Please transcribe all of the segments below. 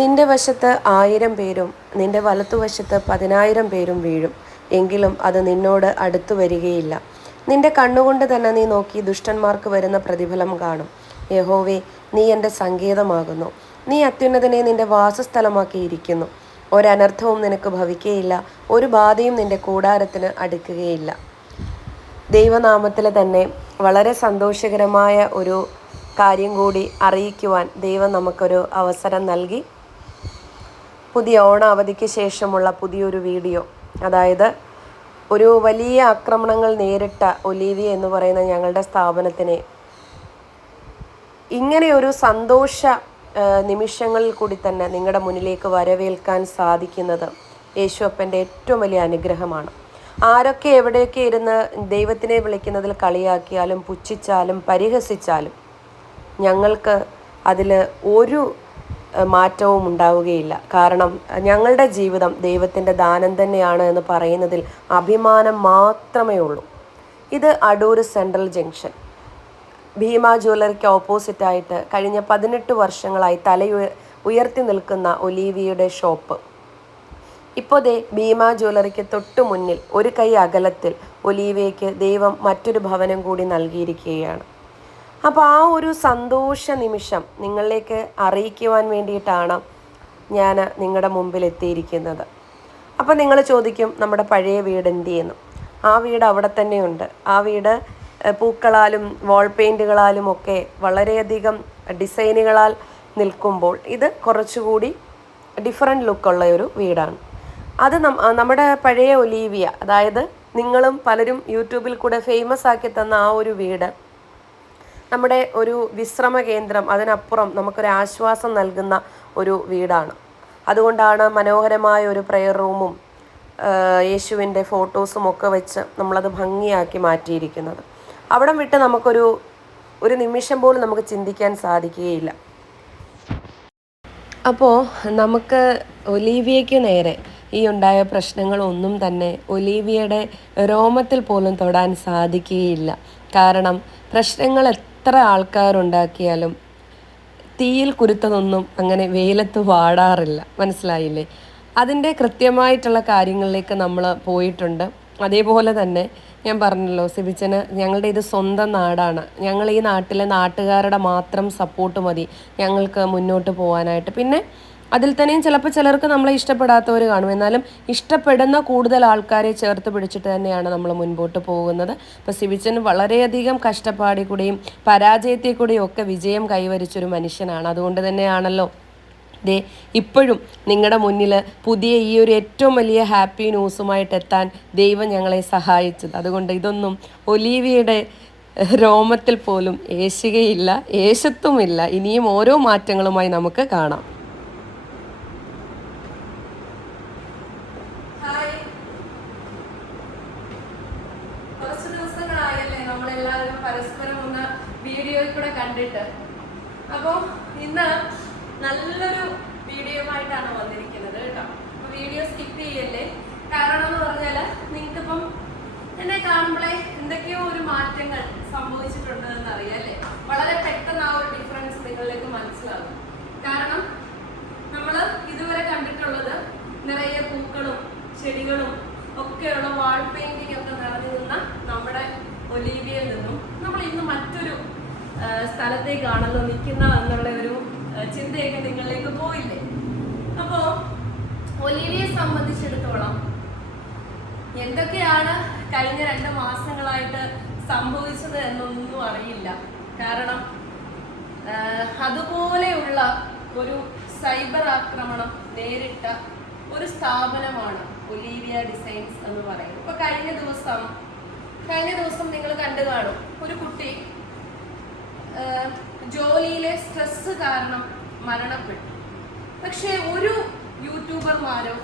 നിന്റെ വശത്ത് 1000 പേരും നിന്റെ വലത്തുവശത്ത് 10,000 പേരും വീഴും, എങ്കിലും അത് നിന്നോട് അടുത്തു വരികയില്ല. നിന്റെ കണ്ണുകൊണ്ട് തന്നെ നീ നോക്കി ദുഷ്ടന്മാർക്ക് വരുന്ന പ്രതിഫലം കാണും. യഹോവേ, നീ എൻ്റെ സങ്കേതമാകുന്നു. നീ അത്യുന്നതനെ നിന്റെ വാസസ്ഥലമാക്കിയിരിക്കുന്നു. ഒരനർത്ഥവും നിനക്ക് ഭവിക്കുകയില്ല, ഒരു ബാധയും നിന്റെ കൂടാരത്തിന് അടുക്കുകയില്ല. ദൈവനാമത്തിൽ തന്നെ വളരെ സന്തോഷകരമായ ഒരു കാര്യം കൂടി അറിയിക്കുവാൻ ദൈവം നമുക്കൊരു അവസരം നൽകി. പുതിയ ഓണ അവധിക്ക് ശേഷമുള്ള പുതിയൊരു വീഡിയോ, അതായത് ഒരു വലിയ ആക്രമണങ്ങൾ നേരിട്ട ഒലീവിയ എന്ന് പറയുന്ന ഞങ്ങളുടെ സ്ഥാപനത്തിനെ ഇങ്ങനെ ഒരു സന്തോഷ നിമിഷങ്ങളിൽ കൂടി തന്നെ നിങ്ങളുടെ മുന്നിലേക്ക് വരവേൽക്കാൻ സാധിക്കുന്നത് യേശുവപ്പൻ്റെ ഏറ്റവും വലിയ അനുഗ്രഹമാണ്. ആരൊക്കെ എവിടെയൊക്കെ ഇരുന്ന് ദൈവത്തിനെ വിളിക്കുന്നതിൽ കളിയാക്കിയാലും പുച്ഛിച്ചാലും പരിഹസിച്ചാലും ഞങ്ങൾക്ക് അതിൽ ഒരു മാറ്റവും ഉണ്ടാവുകയില്ല. കാരണം ഞങ്ങളുടെ ജീവിതം ദൈവത്തിൻ്റെ ദാനം തന്നെയാണ് എന്ന് പറയുന്നതിൽ അഭിമാനം മാത്രമേ ഉള്ളൂ. ഇത് അടൂർ സെൻട്രൽ ജംഗ്ഷൻ ഭീമ ജ്വല്ലറിക്ക് ഓപ്പോസിറ്റായിട്ട് കഴിഞ്ഞ 18 വർഷങ്ങളായി ഉയർത്തി നിൽക്കുന്ന ഒലീവിയയുടെ ഷോപ്പ്. ഇപ്പോൾ ഭീമ ജ്വല്ലറിക്ക് തൊട്ടു മുന്നിൽ ഒരു കൈ അകലത്തിൽ ഒലീവിയയ്ക്ക് ദൈവം മറ്റൊരു ഭവനം കൂടി നൽകിയിരിക്കുകയാണ്. അപ്പോൾ ആ ഒരു സന്തോഷ നിമിഷം നിങ്ങളിലേക്ക് അറിയിക്കുവാൻ വേണ്ടിയിട്ടാണ് ഞാൻ നിങ്ങളുടെ മുമ്പിൽ എത്തിയിരിക്കുന്നത്. അപ്പോൾ നിങ്ങൾ ചോദിക്കും, നമ്മുടെ പഴയ വീട് എന്ത് ചെയ്യുന്നു? ആ വീട് അവിടെ തന്നെയുണ്ട്. ആ വീട് പൂക്കളാലും വാൾ പെയിൻറ്റുകളാലും ഒക്കെ വളരെയധികം ഡിസൈനുകളാൽ നിൽക്കുമ്പോൾ ഇത് കുറച്ചുകൂടി ഡിഫറെൻറ്റ് ലുക്കുള്ള ഒരു വീടാണ്. അത് നമ്മുടെ പഴയ ഒലീവിയ, അതായത് നിങ്ങളും പലരും യൂട്യൂബിൽ കൂടെ ഫേമസ് ആക്കി തന്ന ആ ഒരു വീട് നമ്മുടെ ഒരു വിശ്രമ കേന്ദ്രം, അതിനപ്പുറം നമുക്കൊരു ആശ്വാസം നൽകുന്ന ഒരു വീടാണ്. അതുകൊണ്ടാണ് മനോഹരമായ ഒരു പ്രെയർ റൂമും യേശുവിൻ്റെ ഫോട്ടോസും ഒക്കെ വെച്ച് നമ്മളത് ഭംഗിയാക്കി മാറ്റിയിരിക്കുന്നത്. അവിടം വിട്ട് ഒരു നിമിഷം പോലും നമുക്ക് ചിന്തിക്കാൻ സാധിക്കുകയില്ല. അപ്പോൾ നമുക്ക് ഒലീവിയയ്ക്ക് നേരെ ഈ ഉണ്ടായ പ്രശ്നങ്ങളൊന്നും തന്നെ ഒലീവിയയുടെ രോമത്തിൽ പോലും തൊടാൻ സാധിക്കുകയില്ല. കാരണം പ്രശ്നങ്ങൾ എത്ര ആൾക്കാരുണ്ടാക്കിയാലും തീയിൽ കുരുത്തതൊന്നും അങ്ങനെ വെയിലത്ത് വാടാറില്ല. മനസ്സിലായില്ലേ? അതിൻ്റെ കൃത്യമായിട്ടുള്ള കാര്യങ്ങളിലേക്ക് നമ്മൾ പോയിട്ടുണ്ട്. അതേപോലെ തന്നെ ഞാൻ പറഞ്ഞല്ലോ, സിബിച്ചന് ഞങ്ങളുടെ ഇത് സ്വന്തം നാടാണ്. ഞങ്ങൾ ഈ നാട്ടിലെ നാട്ടുകാരുടെ മാത്രം സപ്പോർട്ട് മതി ഞങ്ങൾക്ക് മുന്നോട്ട് പോകാനായിട്ട്. പിന്നെ അതിൽ തന്നെയും ചിലപ്പോൾ ചിലർക്ക് നമ്മളെ ഇഷ്ടപ്പെടാത്തവർ കാണും. എന്നാലും ഇഷ്ടപ്പെടുന്ന കൂടുതൽ ആൾക്കാരെ ചേർത്ത് പിടിച്ചിട്ട് തന്നെയാണ് നമ്മൾ മുൻപോട്ട് പോകുന്നത്. അപ്പോൾ സിബിച്ചൻ വളരെയധികം കഷ്ടപ്പാടിൽ കൂടെയും പരാജയത്തിൽ കൂടെയും ഒക്കെ വിജയം കൈവരിച്ചൊരു മനുഷ്യനാണ്. അതുകൊണ്ട് തന്നെയാണല്ലോ ഇപ്പോഴും നിങ്ങളുടെ മുന്നിൽ പുതിയ ഈ ഒരു ഏറ്റവും വലിയ ഹാപ്പി ന്യൂസുമായിട്ട് എത്താൻ ദൈവം ഞങ്ങളെ സഹായിച്ചത്. അതുകൊണ്ട് ഇതൊന്നും ഒലീവിയയുടെ രോമത്തിൽ പോലും ഏശുകയില്ല, ഏശത്തുമില്ല. ഇനിയും ഓരോ മാറ്റങ്ങളുമായി നമുക്ക് കാണാം. കുറച്ച് ദിവസങ്ങളായല്ലേ നമ്മളെല്ലാവരും പരസ്പരം ഒന്ന് വീഡിയോയിൽ കൂടെ കണ്ടിട്ട്. അപ്പോൾ ഇന്ന് നല്ലൊരു വീഡിയോയുമായിട്ടാണ് വന്നിരിക്കുന്നത് കേട്ടോ. അപ്പോൾ വീഡിയോ സ്കിപ്പ് ചെയ്യല്ലേ. കാരണം എന്ന് പറഞ്ഞാൽ നിങ്ങൾക്കിപ്പം എന്നെ കാണുമ്പോഴേ എന്തൊക്കെയോ ഒരു മാറ്റങ്ങൾ സംഭവിച്ചിട്ടുണ്ട് എന്നറിയാം അല്ലേ. വളരെ പെട്ടെന്ന് ആ ഒരു ഡിഫറൻസ് നിങ്ങളിലേക്ക് മനസ്സിലാകും. കാരണം നമ്മൾ ഇതുവരെ കണ്ടിട്ടുള്ളത് നിറയെ പൂക്കളും ചെടികളും ഒക്കെയുള്ള വാൾ പെയിന്റിംഗ് ഒക്കെ നിറഞ്ഞു നിന്ന നമ്മുടെ ഒലീവിയയിൽ നിന്നും നമ്മൾ ഇന്ന് മറ്റൊരു സ്ഥലത്തേക്കാണല്ലോ നിൽക്കുന്ന എന്നുള്ള ഒരു ചിന്തയൊക്കെ നിങ്ങളിലേക്ക് പോയില്ലേ. അപ്പോൾ ഒലീവിയെ സംബന്ധിച്ചിടത്തോളം എന്തൊക്കെയാണ് കഴിഞ്ഞ 2 മാസങ്ങളായിട്ട് സംഭവിച്ചത് എന്നൊന്നും അറിയില്ല. കാരണം അതുപോലെയുള്ള ഒരു സൈബർ ആക്രമണം നേരിട്ട ഒരു സ്ഥാപനമാണ് ഒലീവിയ ഡിസൈൻസ് എന്ന് പറയുന്നത്. ഇപ്പൊ കഴിഞ്ഞ ദിവസം നിങ്ങൾ കണ്ടു കാണും, ഒരു കുട്ടി ജോലിയിലെ സ്ട്രെസ് കാരണം മരണപ്പെട്ടു. പക്ഷേ ഒരു യൂട്യൂബർമാരോ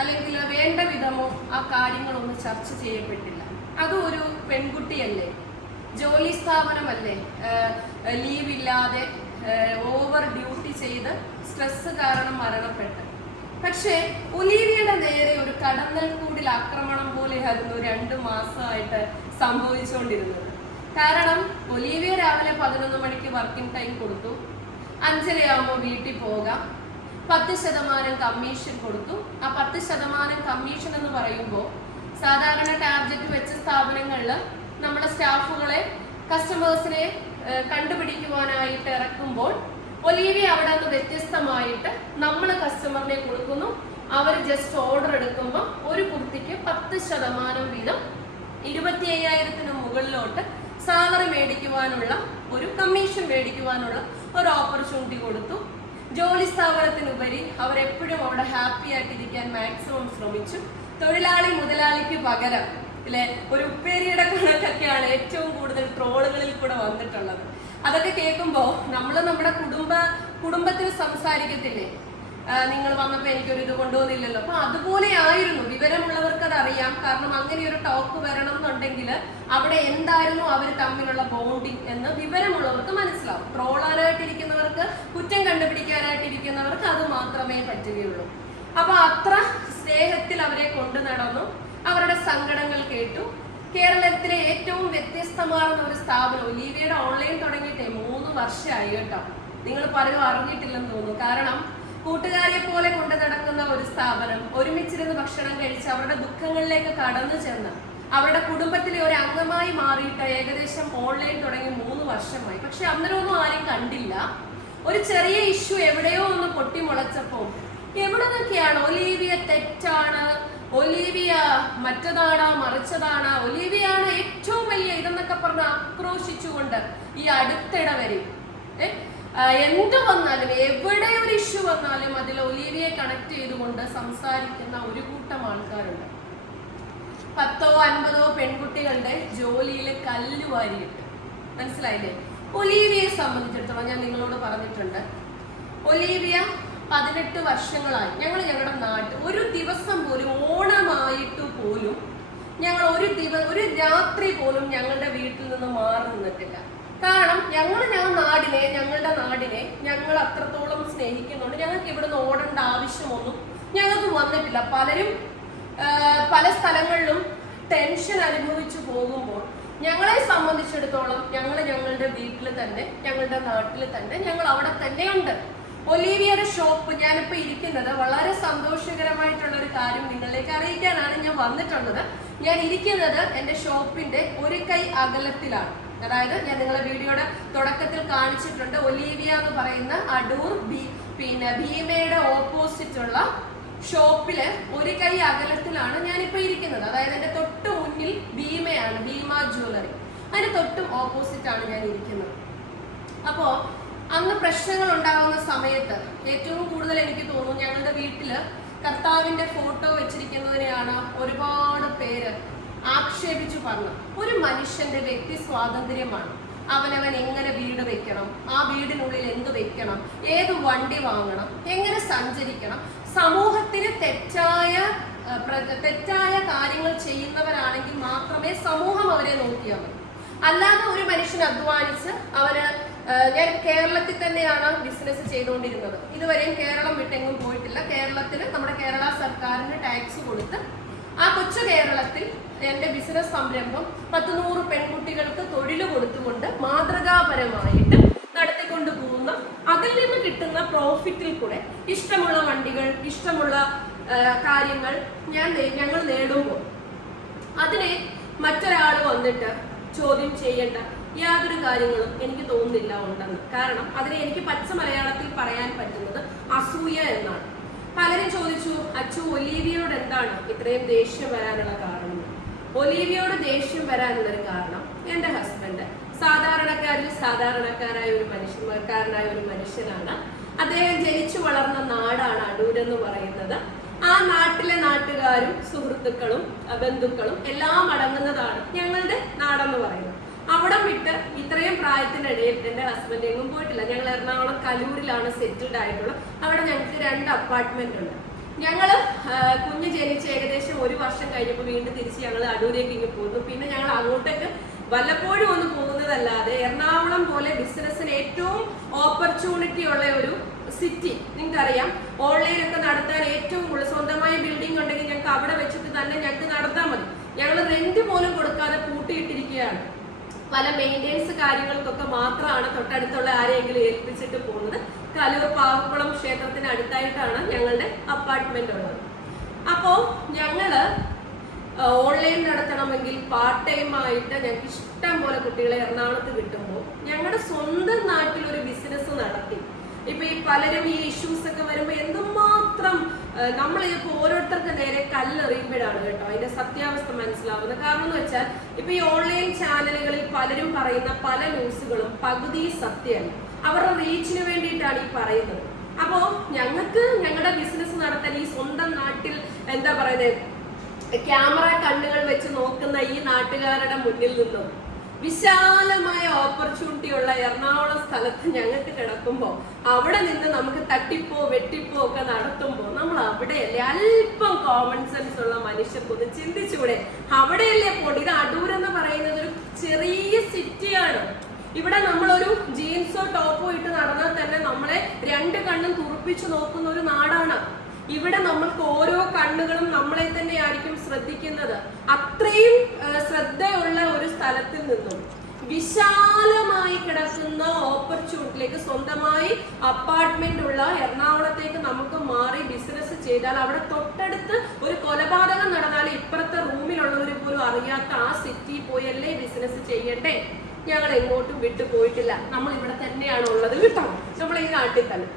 അല്ലെങ്കിൽ വേണ്ട വിധമോ ആ കാര്യങ്ങളൊന്നും ചർച്ച ചെയ്യപ്പെട്ടില്ല. അതും ഒരു പെൺകുട്ടിയല്ലേ, ജോലി സ്ഥാപനമല്ലേ, ലീവില്ലാതെ ഓവർ ഡ്യൂട്ടി ചെയ്ത് സ്ട്രെസ് കാരണം മരണപ്പെട്ടു. പക്ഷേ ഒലീവിയയുടെ നേരെ ഒരു കടന്നൽ കൂടിൽ ആക്രമണം പോലെയായിരുന്നു 2 മാസമായിട്ട് സംഭവിച്ചുകൊണ്ടിരുന്നത്. കാരണം ഒലീവിയ രാവിലെ 11 മണിക്ക് വർക്കിംഗ് ടൈം കൊടുത്തു, 5:30 ആകുമ്പോൾ വീട്ടിൽ പോകാം. 10% കമ്മീഷൻ കൊടുത്തു. ആ 10% കമ്മീഷൻ എന്ന് പറയുമ്പോൾ സാധാരണ ടാർഗറ്റ് വെച്ച സ്ഥാപനങ്ങളിൽ നമ്മുടെ സ്റ്റാഫുകളെ കസ്റ്റമേഴ്സിനെ കണ്ടുപിടിക്കുവാനായിട്ട് ഇറക്കുമ്പോൾ ഒലീവിയ അവിടെ നിന്ന് വ്യത്യസ്തമായിട്ട് നമ്മൾ കസ്റ്റമറിനെ കൊടുക്കുന്നു. അവർ ജസ്റ്റ് ഓർഡർ എടുക്കുമ്പോൾ ഒരു കുർത്തിക്ക് 10% വീതം 25,000-ന് മുകളിലോട്ട് സാലറി മേടിക്കുവാനുള്ള ഒരു കമ്മീഷൻ മേടിക്കുവാനുള്ള ഒരു ഓപ്പർച്യൂണിറ്റി കൊടുത്തു. ജോലി സ്ഥാപനത്തിനുപരി അവരെപ്പോഴും അവിടെ ഹാപ്പി ആയിട്ടിരിക്കാൻ മാക്സിമം ശ്രമിച്ചു. തൊഴിലാളി മുതലാളിക്ക് പകരം അല്ലെ ഒരു ഉപ്പേരിയുടെ കണക്കൊക്കെയാണ് ഏറ്റവും കൂടുതൽ ട്രോളുകളിൽ കൂടെ വന്നിട്ടുള്ളത്. അതൊക്കെ കേൾക്കുമ്പോൾ നമ്മൾ നമ്മുടെ കുടുംബത്തിന് സംസാരിക്കത്തില്ലേ, നിങ്ങൾ വന്നപ്പോൾ എനിക്കൊരു ഇത് കൊണ്ടുവന്നില്ലല്ലോ. അപ്പൊ അതുപോലെ ആയിരുന്നു. വിവരമുള്ളവർക്ക് അത് അറിയാം. കാരണം അങ്ങനെ ഒരു ടോക്ക് വരണം എന്നുണ്ടെങ്കിൽ അവിടെ എന്തായിരുന്നു അവർ തമ്മിലുള്ള ബോണ്ടിങ് എന്ന് വിവരമുള്ളവർക്ക് മനസ്സിലാവും. ട്രോളാനായിട്ടിരിക്കുന്നവർക്ക്, കുറ്റം കണ്ടുപിടിക്കാനായിട്ടിരിക്കുന്നവർക്ക് അത് മാത്രമേ പറ്റുകയുള്ളൂ. അപ്പൊ അത്ര സ്നേഹത്തിൽ അവരെ കൊണ്ടു നടന്നു. അവരുടെ സങ്കടങ്ങൾ കേട്ടു. കേരളത്തിലെ ഏറ്റവും വ്യത്യസ്തമാർന്ന ഒരു സ്ഥാപനം ഒലീവിയയുടെ ഓൺലൈൻ തുടങ്ങിയിട്ടേ 3 വർഷമായി കേട്ടോ. നിങ്ങൾ പലരും അറിഞ്ഞിട്ടില്ലെന്ന് തോന്നുന്നു. കാരണം കൂട്ടുകാരിയെ പോലെ കൊണ്ടു നടക്കുന്ന ഒരു സ്ഥാപനം, ഒരുമിച്ചിരുന്ന് ഭക്ഷണം കഴിച്ച് അവരുടെ ദുഃഖങ്ങളിലേക്ക് കടന്നു ചെന്ന് അവരുടെ കുടുംബത്തിലെ ഒരു അംഗമായി മാറിയിട്ട് ഏകദേശം ഓൺലൈൻ തുടങ്ങി 3 വർഷമായി. പക്ഷെ അന്നേരമൊന്നും ആരും കണ്ടില്ല. ഒരു ചെറിയ ഇഷ്യൂ എവിടെയോ ഒന്ന് പൊട്ടിമുളച്ചപ്പോൾ എവിടെ നിന്നൊക്കെയാണ് ഒലീവിയ തെറ്റാണ്, ഒലീവിയ മറ്റതാണ് മറിച്ചതാണ്, ഒലീവിയാണ് ഏറ്റവും വലിയ ഇതെന്നൊക്കെ പറഞ്ഞ് ആക്രോശിച്ചുകൊണ്ട് ഈ അടുത്തിടെ വരെ എന്ത് വന്നാലും എവിടെ ഒരു ഇഷ്യൂ വന്നാലും അതിൽ ഒലീവിയെ കണക്ട് ചെയ്തുകൊണ്ട് സംസാരിക്കുന്ന ഒരു കൂട്ടം ആൾക്കാരുണ്ട്. 10-50 പെൺകുട്ടികളുടെ ജോലിയിൽ കല്ലുവാരിയിട്ട്. മനസ്സിലായില്ലേ? ഒലീവിയെ സംബന്ധിച്ചിടത്തോളം ഞാൻ നിങ്ങളോട് പറഞ്ഞിട്ടുണ്ട്, ഒലീവിയ 18 വർഷങ്ങളായി ഞങ്ങളുടെ നാട്ടിൽ ഒരു ദിവസം പോലും, ഓണമായിട്ട് പോലും ഞങ്ങൾ ഒരു രാത്രി പോലും ഞങ്ങളുടെ വീട്ടിൽ നിന്ന് മാറി നിന്നിട്ടില്ല. കാരണം ഞങ്ങളുടെ നാടിനെ ഞങ്ങൾ അത്രത്തോളം സ്നേഹിക്കുന്നുണ്ട്. ഞങ്ങൾക്ക് ഇവിടുന്ന് ഓടേണ്ട ആവശ്യമൊന്നും ഞങ്ങൾക്ക് വന്നിട്ടില്ല. പലരും പല സ്ഥലങ്ങളിലും ടെൻഷൻ അനുഭവിച്ചു പോകുമ്പോൾ ഞങ്ങളെ സംബന്ധിച്ചിടത്തോളം ഞങ്ങളുടെ വീട്ടിൽ തന്നെ, ഞങ്ങളുടെ നാട്ടിൽ തന്നെ, ഞങ്ങൾ അവിടെ തന്നെയുണ്ട്. ഒലീവിയയുടെ ഷോപ്പ്, ഞാനിപ്പോൾ ഇരിക്കുന്നത് വളരെ സന്തോഷകരമായിട്ടുള്ള ഒരു കാര്യം നിങ്ങളിലേക്ക് അറിയിക്കാനാണ് ഞാൻ വന്നിട്ടുള്ളത്. ഞാൻ ഇരിക്കുന്നത് എൻ്റെ ഷോപ്പിന്റെ ഒരു കൈ അകലത്തിലാണ്. അതായത് ഞാൻ നിങ്ങളെ വീഡിയോയുടെ തുടക്കത്തിൽ കാണിച്ചിട്ടുണ്ട്. ഒലീവിയ എന്ന് പറയുന്ന അടൂർ ഭീമയുടെ ഓപ്പോസിറ്റുള്ള ഷോപ്പില് ഒരു കൈ അകലത്തിലാണ് ഞാനിപ്പോ ഇരിക്കുന്നത്. അതായത് എന്റെ തൊട്ട് മുന്നിൽ ഭീമയാണ്, ഭീമ ജ്വല്ലറി. അതിന് തൊട്ടും ഓപ്പോസിറ്റാണ് ഞാൻ ഇരിക്കുന്നത്. അപ്പോ അന്ന് പ്രശ്നങ്ങൾ ഉണ്ടാകുന്ന സമയത്ത് ഏറ്റവും കൂടുതൽ എനിക്ക് തോന്നുന്നു ഞങ്ങളുടെ വീട്ടില് കർത്താവിന്റെ ഫോട്ടോ വെച്ചിരിക്കുന്നതിനെയാണ് ഒരുപാട് പേര് ആക്ഷേപിച്ചു പറഞ്ഞു. ഒരു മനുഷ്യന്റെ വ്യക്തി സ്വാതന്ത്ര്യമാണ്. അവനവൻ എങ്ങനെ വീട് വെക്കണം, ആ വീടിനുള്ളിൽ എന്ത് വെക്കണം, ഏത് വണ്ടി വാങ്ങണം, എങ്ങനെ സഞ്ചരിക്കണം, സമൂഹത്തിന് തെറ്റായ കാര്യങ്ങൾ ചെയ്യുന്നവരാണെങ്കിൽ മാത്രമേ സമൂഹം അവരെ നോക്കിയാൽ മതി. അല്ലാതെ ഒരു മനുഷ്യൻ അധ്വാനിച്ച് ഞാൻ കേരളത്തിൽ തന്നെയാണ് ബിസിനസ് ചെയ്തുകൊണ്ടിരുന്നത്. ഇതുവരെയും കേരളം വിട്ടെങ്ങും പോയിട്ടില്ല. കേരളത്തിൽ നമ്മുടെ കേരള സർക്കാരിന് ടാക്സ് കൊടുത്ത് ആ കൊച്ചു കേരളത്തിൽ എൻ്റെ ബിസിനസ് സംരംഭം 100 പെൺകുട്ടികൾക്ക് തൊഴിൽ കൊടുത്തുകൊണ്ട് മാതൃകാപരമായിട്ട് നടത്തിക്കൊണ്ട് പോകുന്ന, അതിൽ നിന്ന് കിട്ടുന്ന പ്രോഫിറ്റിൽ കൂടെ ഇഷ്ടമുള്ള വണ്ടികൾ, ഇഷ്ടമുള്ള കാര്യങ്ങൾ ഞങ്ങൾ നേടുമ്പോൾ അതിനെ മറ്റൊരാൾ വന്നിട്ട് ചോദ്യം ചെയ്യേണ്ട യാതൊരു കാര്യങ്ങളും എനിക്ക് തോന്നുന്നില്ല ഉണ്ടെന്ന്. കാരണം അതിനെ എനിക്ക് പച്ച മലയാളത്തിൽ പറയാൻ പറ്റുന്നത് അസൂയ എന്നാണ്. പലരും ചോദിച്ചു, അച്ചു ഒലീവിയോട് എന്താണ് ഇത്രയും ദേഷ്യം വരാനുള്ള കാരണം? ഒലീവിയോട് ദേഷ്യം വരാനുള്ളൊരു കാരണം, എൻ്റെ ഹസ്ബൻഡ് സാധാരണക്കാരായ ഒരു മനുഷ്യനാണ്. അദ്ദേഹം ജനിച്ചു വളർന്ന നാടാണ് അടൂരെന്ന് പറയുന്നത്. ആ നാട്ടിലെ നാട്ടുകാരും സുഹൃത്തുക്കളും ബന്ധുക്കളും എല്ലാം അടങ്ങുന്നതാണ് ഞങ്ങളുടെ നാടെന്ന് പറയുന്നത്. അവിടം വിട്ട് ഇത്രയും പ്രായത്തിനിടയിൽ എൻ്റെ ഹസ്ബൻഡ് എങ്ങും പോയിട്ടില്ല. ഞങ്ങൾ എറണാകുളം കലൂരിലാണ് സെറ്റിൽഡ് ആയിട്ടുള്ളത്. അവിടെ ഞങ്ങൾക്ക് 2 അപ്പാർട്ട്മെന്റ് ഉണ്ട്. ഞങ്ങൾ കുഞ്ഞ് ജനിച്ച് ഏകദേശം 1 വർഷം കഴിഞ്ഞപ്പോൾ വീണ്ടും തിരിച്ച് ഞങ്ങൾ അടൂരേക്ക് ഇങ്ങ് പോകുന്നു. പിന്നെ ഞങ്ങൾ അങ്ങോട്ടേക്ക് വല്ലപ്പോഴും ഒന്ന് പോകുന്നതല്ലാതെ എറണാകുളം പോലെ ബിസിനസ്സിന് ഏറ്റവും ഓപ്പർച്യൂണിറ്റി ഉള്ള ഒരു സിറ്റി, നിങ്ങൾക്കറിയാം, ഓൺലൈനൊക്കെ നടത്താൻ ഏറ്റവും കൂടുതൽ സ്വന്തമായ ബിൽഡിംഗ് ഉണ്ടെങ്കിൽ ഞങ്ങൾക്ക് അവിടെ വെച്ചിട്ട് തന്നെ ഞങ്ങൾക്ക് നടത്താൻ മതി. ഞങ്ങൾ റെന്റ് പോലും കൊടുക്കാതെ പൂട്ടിയിട്ടിരിക്കുകയാണ്. പല മെയിൻ്റെനൻസ് കാര്യങ്ങൾക്കൊക്കെ മാത്രമാണ് തൊട്ടടുത്തുള്ള ആരെയെങ്കിലും ഏൽപ്പിച്ചിട്ട് പോകുന്നത്. കലൂർ പാവക്കുളം ക്ഷേത്രത്തിന് അടുത്തായിട്ടാണ് ഞങ്ങളുടെ അപ്പാർട്ട്മെന്റ് ഉള്ളത്. അപ്പോൾ ഞങ്ങള് ഓൺലൈൻ നടത്തണമെങ്കിൽ പാർട്ട് ടൈം ആയിട്ട് ഞങ്ങൾക്ക് ഇഷ്ടം പോലെ കുട്ടികളെ എറണാകുളത്ത് കിട്ടുമ്പോൾ ഞങ്ങളുടെ സ്വന്തം നാട്ടിൽ ഒരു ബിസിനസ് നടത്തി. ഇപ്പൊ ഈ പലരും ഈ ഇഷ്യൂസ് ഒക്കെ വരുമ്പോൾ എന്തുമാത്രം നമ്മൾ ഇപ്പൊ ഓരോരുത്തർക്ക് നേരെ കല്ലെറിയുമ്പോഴാണ് കേട്ടോ അതിന്റെ സത്യാവസ്ഥ മനസ്സിലാവുന്നത്. കാരണം എന്ന് വെച്ചാൽ ഇപ്പൊ ഈ ഓൺലൈൻ ചാനലുകളിൽ പലരും പറയുന്ന പല ന്യൂസുകളും പകുതി സത്യമല്ല, അവരുടെ റീച്ചിന് വേണ്ടിയിട്ടാണ് ഈ പറയുന്നത്. അപ്പോ ഞങ്ങൾക്ക് ഞങ്ങളുടെ ബിസിനസ് നടത്താൻ ഈ സ്വന്തം നാട്ടിൽ എന്താ പറയുന്നത് ക്യാമറ കണ്ണുകൾ വെച്ച് നോക്കുന്ന ഈ നാട്ടുകാരുടെ മുന്നിൽ നിന്നും വിശാലമായ ഓപ്പർച്യൂണിറ്റി ഉള്ള എറണാകുളം സ്ഥലത്ത് ഞങ്ങൾക്ക് കിടക്കുമ്പോൾ അവിടെ നിന്ന് നമുക്ക് തട്ടിപ്പോ വെട്ടിപ്പോ ഒക്കെ നടത്തുമ്പോൾ നമ്മൾ അവിടെയല്ലേ അല്പം കോമൺ സെൻസ് ഉള്ള മനുഷ്യർക്കൊന്ന് ചിന്തിച്ചൂടെ? അവിടെയല്ലേ പോണ്ടി. ഇത് അടൂർ എന്ന് പറയുന്നത് ഒരു ചെറിയ സിറ്റിയാണ്. ഇവിടെ നമ്മളൊരു ജീൻസോ ടോപ്പോ ഇട്ട് നടന്നാൽ തന്നെ നമ്മളെ രണ്ട് കണ്ണും തുറപ്പിച്ചു നോക്കുന്ന ഒരു നാടാണ്. ഇവിടെ നമ്മൾക്ക് ഓരോ കണ്ണുകളും നമ്മളെ തന്നെ ആയിരിക്കും ശ്രദ്ധിക്കുന്നത്. അത്രയും ശ്രദ്ധയുള്ള ഒരു സ്ഥലത്തിൽ നിന്നും വിശാലമായി കിടക്കുന്ന ഓപ്പർച്യൂണിറ്റിയിലേക്ക് സ്വന്തമായി അപ്പാർട്ട്മെന്റ് ഉള്ള എറണാകുളത്തേക്ക് നമുക്ക് മാറി ബിസിനസ് ചെയ്താൽ അവിടെ തൊട്ടടുത്ത് ഒരു കൊലപാതകം നടന്നാൽ ഇപ്പുറത്തെ റൂമിലുള്ളവർ പോലും അറിയാത്ത ആ സിറ്റിയിൽ പോയല്ലേ ബിസിനസ് ചെയ്യണ്ടേ? ഞങ്ങൾ എങ്ങോട്ടും വിട്ടു പോയിട്ടില്ല. നമ്മൾ ഇവിടെ തന്നെയാണ് ഉള്ളത് കേട്ടോ, നമ്മൾ ഈ നാട്ടിൽ തന്നെ.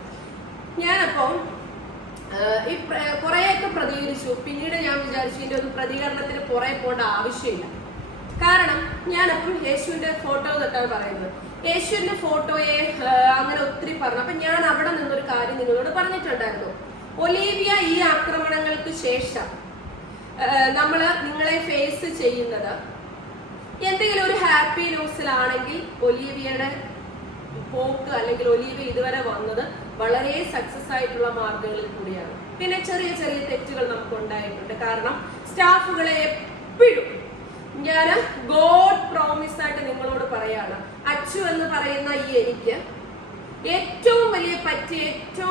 ഞാനപ്പോ ഈ കുറെയൊക്കെ പ്രതികരിച്ചു. പിന്നീട് ഞാൻ വിചാരിച്ചു ഇതിന്റെ ഒരു പ്രതികരണത്തിന് പുറകെ പോകേണ്ട ആവശ്യമില്ല. കാരണം ഞാനപ്പം യേശുവിന്റെ ഫോട്ടോ തൊട്ടാണ് പറയുന്നത്. യേശുവിന്റെ ഫോട്ടോയെ അങ്ങനെ ഒത്തിരി പറഞ്ഞു. അപ്പൊ ഞാൻ അവിടെ നിന്നൊരു കാര്യം നിങ്ങളോട് പറഞ്ഞിട്ടുണ്ടായിരുന്നു. ഒലീവിയ ഈ ആക്രമണങ്ങൾക്ക് ശേഷം നിങ്ങളെ ഫേസ് ചെയ്യുന്നത് എന്തെങ്കിലും ഒരു ഹാപ്പി ന്യൂസിലാണെങ്കിൽ ഒലീവിയയുടെ പോക്ക് അല്ലെങ്കിൽ ഒലീവിയ ഇതുവരെ വന്നത് വളരെ സക്സസ് ആയിട്ടുള്ള മാർഗങ്ങളിൽ കൂടിയാണ്. പിന്നെ ചെറിയ ചെറിയ തെറ്റുകൾ നമുക്ക് ഉണ്ടായിട്ടുണ്ട്. കാരണം സ്റ്റാഫുകളെ എപ്പോഴും ഞാൻ ഗോഡ് പ്രോമിസ് ആയിട്ട് നിങ്ങളോട് പറയാണ്, അച്ചു എന്ന് പറയുന്ന ഈ എനിക്ക് ഏറ്റവും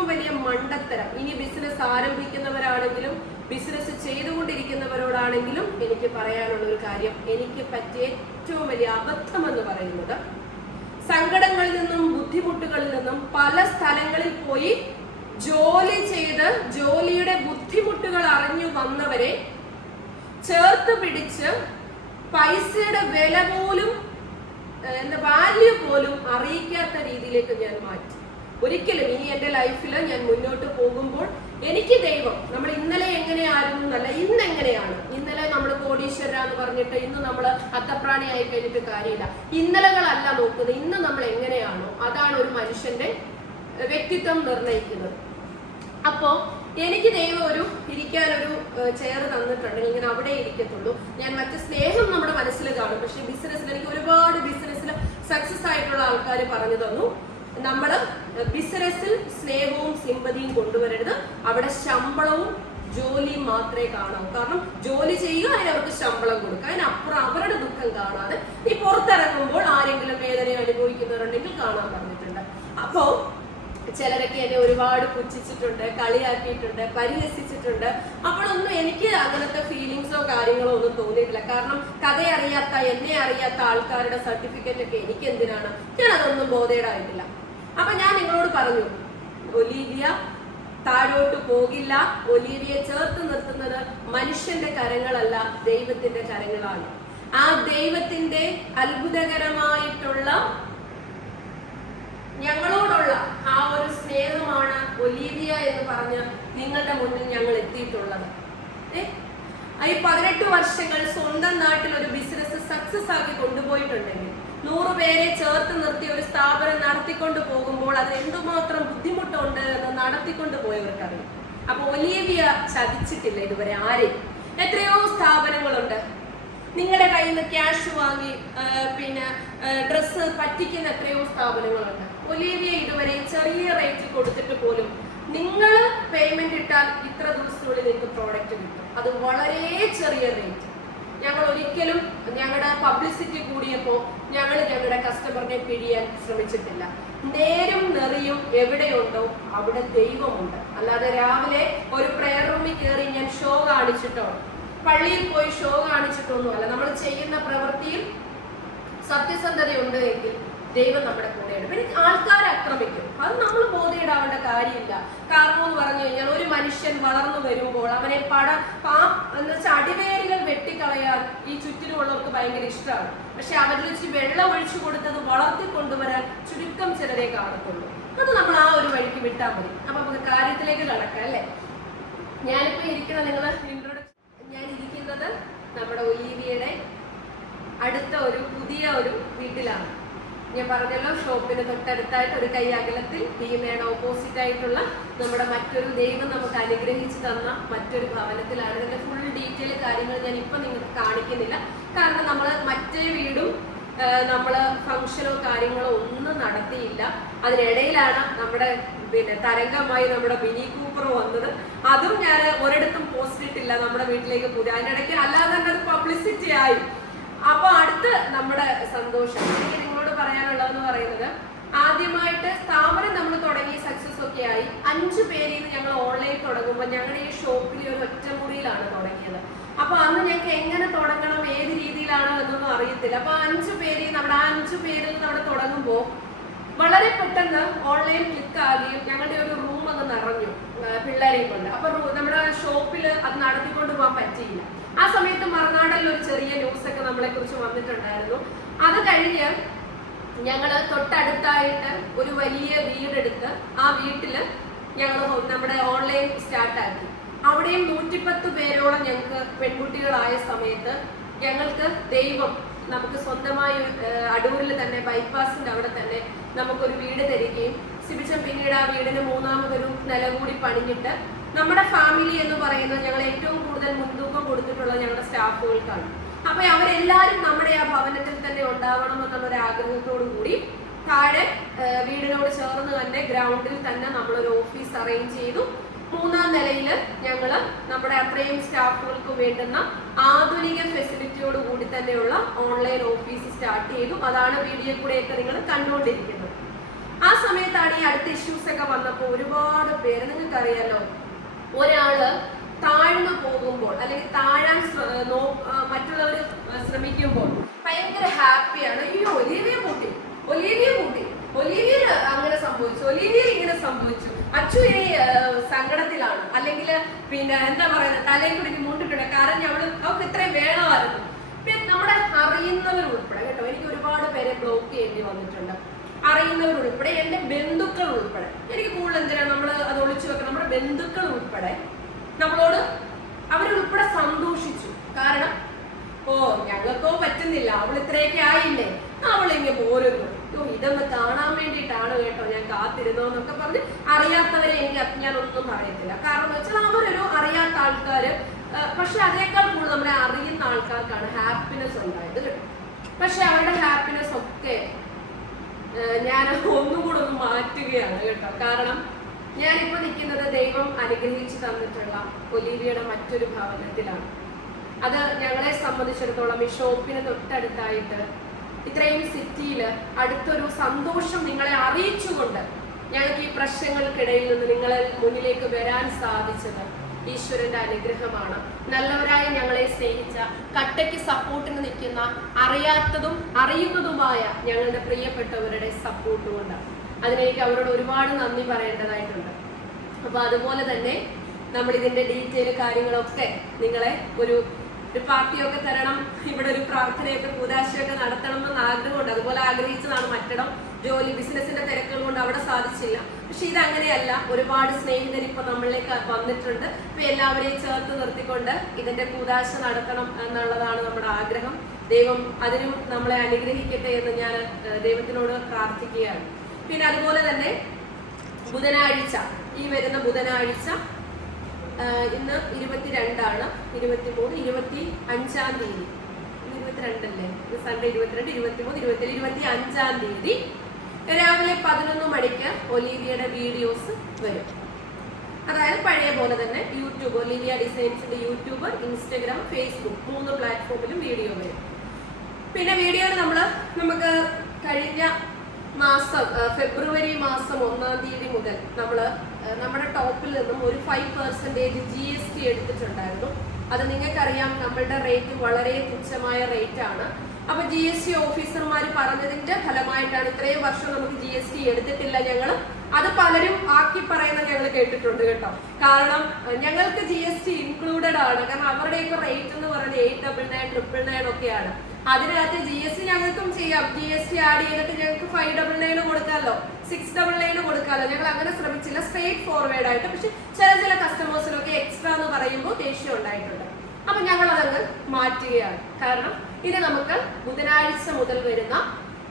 വലിയ മണ്ടത്തരം ഇനി ബിസിനസ് ആരംഭിക്കുന്നവരാണെങ്കിലും ബിസിനസ് ചെയ്തുകൊണ്ടിരിക്കുന്നവരോടാണെങ്കിലും എനിക്ക് പറയാനുള്ള ഒരു കാര്യം, എനിക്ക് പറ്റിയ ഏറ്റവും വലിയ അബദ്ധം എന്ന് പറയുന്നത് സങ്കടങ്ങളിൽ നിന്നും ബുദ്ധിമുട്ടുകളിൽ നിന്നും പല സ്ഥലങ്ങളിൽ പോയി ജോലി ചെയ്ത് ജോലിയുടെ ബുദ്ധിമുട്ടുകൾ അറിഞ്ഞു വന്നവരെ ചേർത്ത് പിടിച്ച് പൈസയുടെ വില പോലും വാല്യൂ പോലും അറിയിക്കാത്ത രീതിയിലേക്ക് ഞാൻ മാറ്റി. ഒരിക്കലും ഇനി എൻ്റെ ലൈഫിൽ ഞാൻ മുന്നോട്ട് പോകുമ്പോൾ എനിക്ക് ദൈവം നമ്മൾ ഇന്നലെ എങ്ങനെയായിരുന്നു എന്നല്ല, ഇന്ന് എങ്ങനെയാണ്. ഇന്നലെ നമ്മൾ കോടീശ്വരാന്ന് പറഞ്ഞിട്ട് ഇന്ന് നമ്മൾ അത്തപ്രാണി ആയി കഴിഞ്ഞിട്ട് കാര്യമില്ല. ഇന്നലകളല്ല നോക്കുന്നത്, ഇന്ന് നമ്മൾ എങ്ങനെയാണോ അതാണ് ഒരു മനുഷ്യന്റെ വ്യക്തിത്വം നിർണ്ണയിക്കുന്നത്. അപ്പോ എനിക്ക് ദൈവം ഇരിക്കാനൊരു ചെയർ തന്നിട്ടുണ്ടെങ്കിൽ ഞാൻ അവിടെ ഇരിക്കത്തുള്ളൂ. ഞാൻ മറ്റു സ്നേഹം നമ്മുടെ മനസ്സിൽ കാണും. പക്ഷെ ബിസിനസ്സിൽ എനിക്ക് ഒരുപാട് ബിസിനസ്സിൽ സക്സസ് ആയിട്ടുള്ള ആൾക്കാർ പറഞ്ഞു തന്നു, നമ്മള് ബിസിനസ്സിൽ സ്നേഹവും സിമ്പതിയും കൊണ്ടുവരരുത്, അവിടെ ശമ്പളവും ജോലിയും മാത്രമേ കാണാവൂ. കാരണം ജോലി ചെയ്യുക, അതിന് അവർക്ക് ശമ്പളം കൊടുക്കുക, അതിനപ്പുറം അവരുടെ ദുഃഖം കാണാതെ നീ പുറത്തിറങ്ങുമ്പോൾ ആരെങ്കിലും വേദന അനുഭവിക്കുന്നവരുണ്ടെങ്കിൽ കാണാൻ പറഞ്ഞിട്ടുണ്ട്. അപ്പോ ചിലരൊക്കെ എന്നെ ഒരുപാട് പുച്ഛിച്ചിട്ടുണ്ട്, കളിയാക്കിയിട്ടുണ്ട്, പരിഹസിച്ചിട്ടുണ്ട്. അപ്പോഴൊന്നും എനിക്ക് അങ്ങനത്തെ ഫീലിങ്സോ കാര്യങ്ങളോ ഒന്നും തോന്നിയിട്ടില്ല. കാരണം കഥയറിയാത്ത എന്നെ അറിയാത്ത ആൾക്കാരുടെ സർട്ടിഫിക്കറ്റ് ഒക്കെ എനിക്ക് എന്തിനാണ്? ഞാൻ അതൊന്നും ബോധേഡായിട്ടില്ല. അപ്പൊ ഞാൻ നിങ്ങളോട് പറഞ്ഞു, ഒലീവിയ താഴോട്ട് പോകില്ല. ഒലീവിയെ ചേർത്ത് നിർത്തുന്നത് മനുഷ്യന്റെ കരങ്ങളല്ല, ദൈവത്തിന്റെ കരങ്ങളാണ്. ആ ദൈവത്തിന്റെ അത്ഭുതകരമായിട്ടുള്ള ഞങ്ങളോടുള്ള ആ ഒരു സ്നേഹമാണ് ഒലീവിയ എന്ന് പറഞ്ഞ് നിങ്ങളുടെ മുന്നിൽ ഞങ്ങൾ എത്തിയിട്ടുള്ളത്. ഈ 18 വർഷങ്ങൾ സ്വന്തം നാട്ടിൽ ഒരു ബിസിനസ് സക്സസ് ആക്കി കൊണ്ടുപോയിട്ടുണ്ടെങ്കിൽ 100 പേരെ ചേർത്ത് നിർത്തി ഒരു സ്ഥാപനം നടത്തിക്കൊണ്ട് പോകുമ്പോൾ അതിന് എന്തുമാത്രം ബുദ്ധിമുട്ടുണ്ട് എന്ന് നടത്തിക്കൊണ്ട് പോയവർക്കറിയാം. അപ്പൊ ഒലീവിയ ചതിച്ചിട്ടില്ല ഇതുവരെ ആരെയും. എത്രയോ സ്ഥാപനങ്ങളുണ്ട് നിങ്ങളുടെ കയ്യിൽ നിന്ന് ക്യാഷ് വാങ്ങി പിന്നെ ഡ്രസ്സ് പറ്റിക്കുന്ന എത്രയോ സ്ഥാപനങ്ങളുണ്ട്. ഒലീവിയ ഇതുവരെ ചെറിയ റേറ്റ് കൊടുത്തിട്ട് പോലും നിങ്ങൾ പേയ്മെന്റ് ഇട്ടാൽ ഇത്ര ദിവസത്തിനുള്ളിൽ നിങ്ങൾക്ക് പ്രോഡക്റ്റ് കിട്ടും. അത് വളരെ ചെറിയ റേറ്റ്. ഞങ്ങൾ ഒരിക്കലും ഞങ്ങളുടെ പബ്ലിസിറ്റി കൂടിയപ്പോൾ ഞങ്ങളുടെ കസ്റ്റമറിനെ പിടിയാൻ ശ്രമിച്ചിട്ടില്ല. നേരും നെറിയും എവിടെയുണ്ടോ അവിടെ ദൈവമുണ്ട്. അല്ലാതെ രാവിലെ ഒരു പ്രെയർ റൂമിൽ കയറി ഞാൻ ഷോ കാണിച്ചിട്ടോ പള്ളിയിൽ പോയി ഷോ കാണിച്ചിട്ടൊന്നുമല്ല. നമ്മൾ ചെയ്യുന്ന പ്രവൃത്തിയിൽ സത്യസന്ധതയുണ്ട് എങ്കിൽ ദൈവം നമ്മുടെ കൂടെയാണ്. പിന്നെ ആൾക്കാരെ ആക്രമിക്കും, അത് നമ്മൾ ബോധയിടാവേണ്ട കാര്യമില്ല. കാരണം എന്ന് പറഞ്ഞു കഴിഞ്ഞാൽ ഒരു മനുഷ്യൻ വളർന്നു വരുമ്പോൾ അവനെ എന്ന് വെച്ചാൽ അടിവേരുകൾ വെട്ടിക്കളയാൻ ഈ ചുറ്റിനുമുള്ളവർക്ക് ഭയങ്കര ഇഷ്ടമാണ്. പക്ഷെ അവരിൽ വെച്ച് വെള്ളം ഒഴിച്ചു കൊടുത്തത് വളർത്തിക്കൊണ്ടുവരാൻ ചുരുക്കം ചിലരെ കാണത്തുള്ളൂ. അത് നമ്മൾ ആ ഒരു വഴിക്ക് വിട്ടാൽ മതി. അപ്പൊ നമുക്ക് കാര്യത്തിലേക്ക് കടക്കാം അല്ലേ. ഞാനിപ്പോ ഇരിക്കുന്നത് ഞാൻ ഇരിക്കുന്നത് നമ്മുടെ ഒലീവിയയുടെ അടുത്ത പുതിയ ഒരു വീട്ടിലാണ്. ഞാൻ പറഞ്ഞല്ലോ, ഷോപ്പിന് തൊട്ടടുത്തായിട്ട് ഒരു കൈ അകലത്തിൽ ഭീമയുടെ ഓപ്പോസിറ്റ് ആയിട്ടുള്ള നമ്മുടെ മറ്റൊരു ദൈവം നമുക്ക് അനുഗ്രഹിച്ചു തന്ന മറ്റൊരു ഭവനത്തിലാണ്. ഇതിന്റെ ഫുൾ ഡീറ്റെയിൽ കാര്യങ്ങൾ ഞാൻ ഇപ്പൊ നിങ്ങൾക്ക് കാണിക്കുന്നില്ല. കാരണം നമ്മൾ മറ്റേ വീടും നമ്മൾ ഫംഗ്ഷനോ കാര്യങ്ങളോ ഒന്നും നടത്തിയില്ല. അതിനിടയിലാണ് നമ്മുടെ തരംഗമായി നമ്മുടെ മിനി കൂപ്പർ വന്നത്. അതും ഞാൻ ഒരിടത്തും പോസ്റ്റ് ഇട്ടില്ല നമ്മുടെ വീട്ടിലേക്ക് പുതിയ. അതിനിടയ്ക്ക് അല്ലാതെ തന്നെ അത് പബ്ലിസിറ്റി ആയി. അപ്പൊ അടുത്ത് നമ്മുടെ സന്തോഷം എനിക്ക് നിങ്ങളോട് പറയാനുള്ളതെന്ന് പറയുന്നത്, ആദ്യമായിട്ട് സ്ഥാപനം നമ്മൾ തുടങ്ങി സക്സസ് ഒക്കെ ആയി 5 പേരിൽ നിന്ന് ഞങ്ങൾ ഓൺലൈൻ തുടങ്ങുമ്പോൾ ഞങ്ങളുടെ ഈ ഷോപ്പിൽ ഒരു ഒറ്റമുറിയിലാണ് തുടങ്ങിയത്. അപ്പൊ അന്ന് ഞങ്ങൾക്ക് എങ്ങനെ തുടങ്ങണം, ഏത് രീതിയിലാണ് എന്നൊന്നും അറിയത്തില്ല. അപ്പൊ 5 പേരിൽ നമ്മുടെ 5 പേരിൽ നമ്മൾ തുടങ്ങുമ്പോൾ വളരെ പെട്ടെന്ന് ഓൺലൈൻ ക്ലിക്ക് ആകുകയും ഞങ്ങളുടെ ഒരു റൂം അങ്ങ് നിറഞ്ഞു പിള്ളേരെയും കൊണ്ട്. അപ്പൊ നമ്മുടെ ഷോപ്പിൽ അത് നടത്തിക്കൊണ്ട് പോകാൻ പറ്റിയില്ല. ആ സമയത്ത് മറുനാടലിൽ ഒരു ചെറിയ ന്യൂസ് ഒക്കെ നമ്മളെ കുറിച്ച് വന്നിട്ടുണ്ടായിരുന്നു. അത് കഴിഞ്ഞ് ഞങ്ങള് തൊട്ടടുത്തായിട്ട് ഒരു വലിയ വീടെടുത്ത് ആ വീട്ടില് ഞങ്ങൾ നമ്മുടെ ഓൺലൈൻ സ്റ്റാർട്ടാക്കി. അവിടെയും 110 പേരോളം ഞങ്ങൾക്ക് പെൺകുട്ടികളായ സമയത്ത് ഞങ്ങൾക്ക് ദൈവം നമുക്ക് സ്വന്തമായി അടൂരിൽ തന്നെ ബൈപ്പാസിന്റെ അവിടെ തന്നെ നമുക്കൊരു വീട് തരികയും സിബിച്ചൻ പിന്നീട് ആ വീടിന് 3ാമതൊരു നില കൂടി പണിഞ്ഞിട്ട് നമ്മുടെ ഫാമിലി എന്ന് പറയുന്നത് ഞങ്ങൾ ഏറ്റവും കൂടുതൽ മുൻതൂക്കം കൊടുത്തിട്ടുള്ളത് ഞങ്ങളുടെ സ്റ്റാഫുകൾക്കാണ്. അപ്പൊ അവരെല്ലാരും നമ്മുടെ ആ ഭവനത്തിൽ തന്നെ ഉണ്ടാവണം എന്നുള്ളൊരു ആഗ്രഹത്തോടു കൂടി താഴെ വീടിനോട് ചേർന്ന് തന്നെ ഗ്രൗണ്ടിൽ തന്നെ നമ്മളൊരു ഓഫീസ് അറേഞ്ച് ചെയ്തു. 3ാം നിലയില് ഞങ്ങള് നമ്മുടെ അത്രയും സ്റ്റാഫുകൾക്ക് വേണ്ടുന്ന ആധുനിക ഫെസിലിറ്റിയോട് കൂടി തന്നെയുള്ള ഓൺലൈൻ ഓഫീസ് സ്റ്റാർട്ട് ചെയ്തു. അതാണ് വീഡിയോ കൂടെയൊക്കെ നിങ്ങൾ കണ്ടുകൊണ്ടിരിക്കുന്നത്. ആ സമയത്താണ് ഈ അടുത്ത ഇഷ്യൂസ് ഒക്കെ വന്നപ്പോൾ ഒരുപാട് പേര്, നിങ്ങൾക്കറിയാലോ, ഒരാള് താഴ്ന്നു പോകുമ്പോൾ അല്ലെങ്കിൽ താഴാൻ മറ്റുള്ളവർ ശ്രമിക്കുമ്പോൾ ഭയങ്കര ഹാപ്പിയാണ്. അയ്യോ ഒലീവിയ കൂട്ടി, ഒലീവിയ അങ്ങനെ സംഭവിച്ചു, ഒലീവിയ ഇങ്ങനെ സംഭവിച്ചു, അച്ചു ഈ സങ്കടത്തിലാണ്, അല്ലെങ്കിൽ എന്താ പറയുന്നത് തലയിൽ കുടിക്ക് മൂണ്ടിട്ടുണ്ട്, കാരണം അവൾക്ക് ഇത്രയും വേണമായിരുന്നു. പിന്നെ നമ്മുടെ അറിയുന്നവർ ഉൾപ്പെടെ കേട്ടോ, എനിക്ക് ഒരുപാട് പേരെ ബ്ലോക്ക് ചെയ്യേണ്ടി വന്നിട്ടുണ്ട്. അറിയുന്നവർ ഉൾപ്പെടെ, എന്റെ ബന്ധുക്കൾ ഉൾപ്പെടെ. എനിക്ക് കൂടുതൽ എന്തിനാണ് നമ്മൾ അത് ഒളിച്ചു വെക്കണം. നമ്മുടെ ബന്ധുക്കൾ ഉൾപ്പെടെ നമ്മളോട് അവരുൾപ്പെടെ സന്തോഷിച്ചു. കാരണം ഞങ്ങൾക്കോ പറ്റുന്നില്ല, അവൾ ഇത്രയൊക്കെ ആയില്ലേ, അവളിങ്ങനെ പോരുന്നു, ഇതൊന്ന് കാണാൻ വേണ്ടിയിട്ടാണ് കേട്ടോ ഞാൻ കാത്തിരുന്നോ എന്നൊക്കെ പറഞ്ഞ് അറിയാത്തവരെ ഞാനൊന്നും പറയത്തില്ല. കാരണം എന്ന് വെച്ചാൽ അവരൊരു അറിയാത്ത ആൾക്കാര്, പക്ഷെ അതിനേക്കാൾ കൂടുതൽ നമ്മളെ അറിയുന്ന ആൾക്കാർക്കാണ് ഹാപ്പിനെസ് ഉണ്ടായത് കേട്ടോ. പക്ഷെ അവരുടെ ഹാപ്പിനെസ് ഒക്കെ ഞാൻ ഒന്നുകൂടെ ഒന്ന് മാറ്റുകയാണ് കേട്ടോ. കാരണം ഞാനിപ്പോ നിൽക്കുന്നത് ദൈവം അനുഗ്രഹിച്ചു തന്നിട്ടുള്ള ഒലീവിയയുടെ മറ്റൊരു ഭവനത്തിലാണ്. അത് ഞങ്ങളെ സംബന്ധിച്ചിടത്തോളം ഈ ഷോപ്പിന് തൊട്ടടുത്തായിട്ട് ഇത്രയും സിറ്റിയില് അടുത്തൊരു സന്തോഷം നിങ്ങളെ അറിയിച്ചുകൊണ്ട് ഞങ്ങൾക്ക് ഈ പ്രശ്നങ്ങൾക്കിടയിൽ നിന്ന് നിങ്ങളെ മുന്നിലേക്ക് വരാൻ സാധിച്ചത് ഈശ്വരന്റെ അനുഗ്രഹമാണ്. നല്ലവരായി ഞങ്ങളെ സ്നേഹിച്ച, കട്ടയ്ക്ക് സപ്പോർട്ടിന് നിൽക്കുന്ന, അറിയാത്തതും അറിയുന്നതുമായ ഞങ്ങളുടെ പ്രിയപ്പെട്ടവരുടെ സപ്പോർട്ട് കൊണ്ട് അതിനെനിക്ക് അവരോട് ഒരുപാട് നന്ദി പറയേണ്ടതായിട്ടുണ്ട്. അപ്പൊ അതുപോലെ തന്നെ നമ്മൾ ഇതിന്റെ ഡീറ്റെയിൽ കാര്യങ്ങളൊക്കെ നിങ്ങളെ ഒരു പാർട്ടിയൊക്കെ തരണം, ഇവിടെ ഒരു പ്രാർത്ഥനയൊക്കെ കൂതാശയൊക്കെ നടത്തണം എന്ന് ആഗ്രഹമുണ്ട്. അതുപോലെ ആഗ്രഹിച്ചതാണ് മറ്റിടം, ജോലി ബിസിനസിന്റെ തിരക്കുകൾ കൊണ്ട് അവിടെ സാധിച്ചില്ല. പക്ഷെ ഇതങ്ങനെയല്ല, ഒരുപാട് സ്നേഹിതർ ഇപ്പൊ നമ്മളിലേക്ക് വന്നിട്ടുണ്ട്. ഇപ്പൊ എല്ലാവരെയും ചേർത്ത് നിർത്തിക്കൊണ്ട് ഇതിന്റെ കൂതാശ നടത്തണം എന്നുള്ളതാണ് നമ്മുടെ ആഗ്രഹം. ദൈവം അതിനും നമ്മളെ അനുഗ്രഹിക്കട്ടെ എന്ന് ഞാൻ ദൈവത്തിനോട് പ്രാർത്ഥിക്കുകയാണ്. പിന്നെ അതുപോലെ തന്നെ ബുധനാഴ്ച, ഈ വരുന്ന ബുധനാഴ്ച, ഇന്ന് 22ആണ്, 23, 25 തീയതി, 22 അല്ലേ, സൺഡേ 22, 23, 24, 25 തീയതി രാവിലെ 11 മണിക്ക് ഒലീവിയയുടെ വീഡിയോസ് വരും. അതായത് പഴയ പോലെ തന്നെ യൂട്യൂബ്, ഒലീവിയ ഡിസൈൻസിന്റെ യൂട്യൂബ്, ഇൻസ്റ്റഗ്രാം, ഫേസ്ബുക്ക് 3 പ്ലാറ്റ്ഫോമിലും വീഡിയോ വരും. പിന്നെ വീഡിയോയിൽ നമുക്ക് കഴിഞ്ഞ മാസം ഫെബ്രുവരി മാസം 1-ാം തീയതി മുതൽ നമ്മുടെ ടോപ്പിൽ നിന്നും ഒരു 5% GST എടുത്തിട്ടുണ്ടായിരുന്നു. അത് നിങ്ങൾക്കറിയാം, നമ്മളുടെ റേറ്റ് വളരെ തുച്ഛമായ റേറ്റ് ആണ്. അപ്പൊ GST ഓഫീസർമാർ പറഞ്ഞതിന്റെ ഫലമായിട്ടാണ് ഇത്രയും വർഷം നമുക്ക് GST എടുത്തിട്ടില്ല ഞങ്ങൾ. അത് പലരും ആക്കി പറയുന്ന ഞങ്ങൾ കേട്ടിട്ടുണ്ട് കേട്ടോ. കാരണം ഞങ്ങൾക്ക് GST ഇൻക്ലൂഡഡ് ആണ്. കാരണം അവരുടെയൊക്കെ റേറ്റ് എന്ന് പറയുന്നത് 899, 999 ഒക്കെയാണ്. അതിനകത്ത് GST ഞങ്ങൾക്കും ചെയ്യാം. GST ആഡ് ചെയ്തിട്ട് ഞങ്ങൾക്ക് 599 കൊടുക്കാമല്ലോ, 699 കൊടുക്കാമല്ലോ. ഞങ്ങൾ അങ്ങനെ ശ്രമിച്ചില്ല, സ്ട്രേറ്റ് ഫോർവേഡ് ആയിട്ട്. പക്ഷെ ചില കസ്റ്റമേഴ്സിനൊക്കെ എക്സ്ട്രാ എന്ന് പറയുമ്പോൾ ദേഷ്യം ഉണ്ടായിട്ടുണ്ട്. അപ്പൊ ഞങ്ങൾ അതങ്ങ് മാറ്റുകയാണ്. കാരണം ഇത് നമുക്ക് ബുധനാഴ്ച മുതൽ വരുന്ന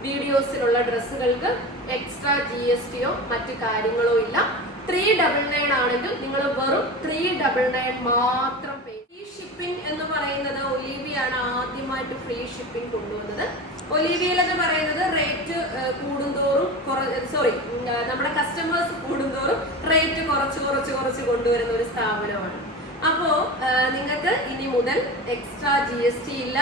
വീഡിയോസിലുള്ള ഡ്രസ്സുകൾക്ക് എക്സ്ട്രാ GSTയോ മറ്റു കാര്യങ്ങളോ ഇല്ല. 399 ആണെങ്കിൽ നിങ്ങൾ വെറും 399 മാത്രം പേ. ഫ്രീ ഷിപ്പിംഗ് എന്ന് പറയുന്നത് ഒലീവിയാണ് ആദ്യമായിട്ട് ഫ്രീ ഷിപ്പിംഗ് കൊണ്ടുവന്നത്. ഒലീവിയിലെന്ന് പറയുന്നത് റേറ്റ് കൂടുന്തോറും നമ്മുടെ കസ്റ്റമേഴ്സ് കൂടുന്തോറും റേറ്റ് കുറച്ച് കൊണ്ടുവരുന്ന ഒരു സ്ഥാപനമാണ്. അപ്പോ നിങ്ങൾക്ക് ഇനി മുതൽ എക്സ്ട്രാ GST ഇല്ല.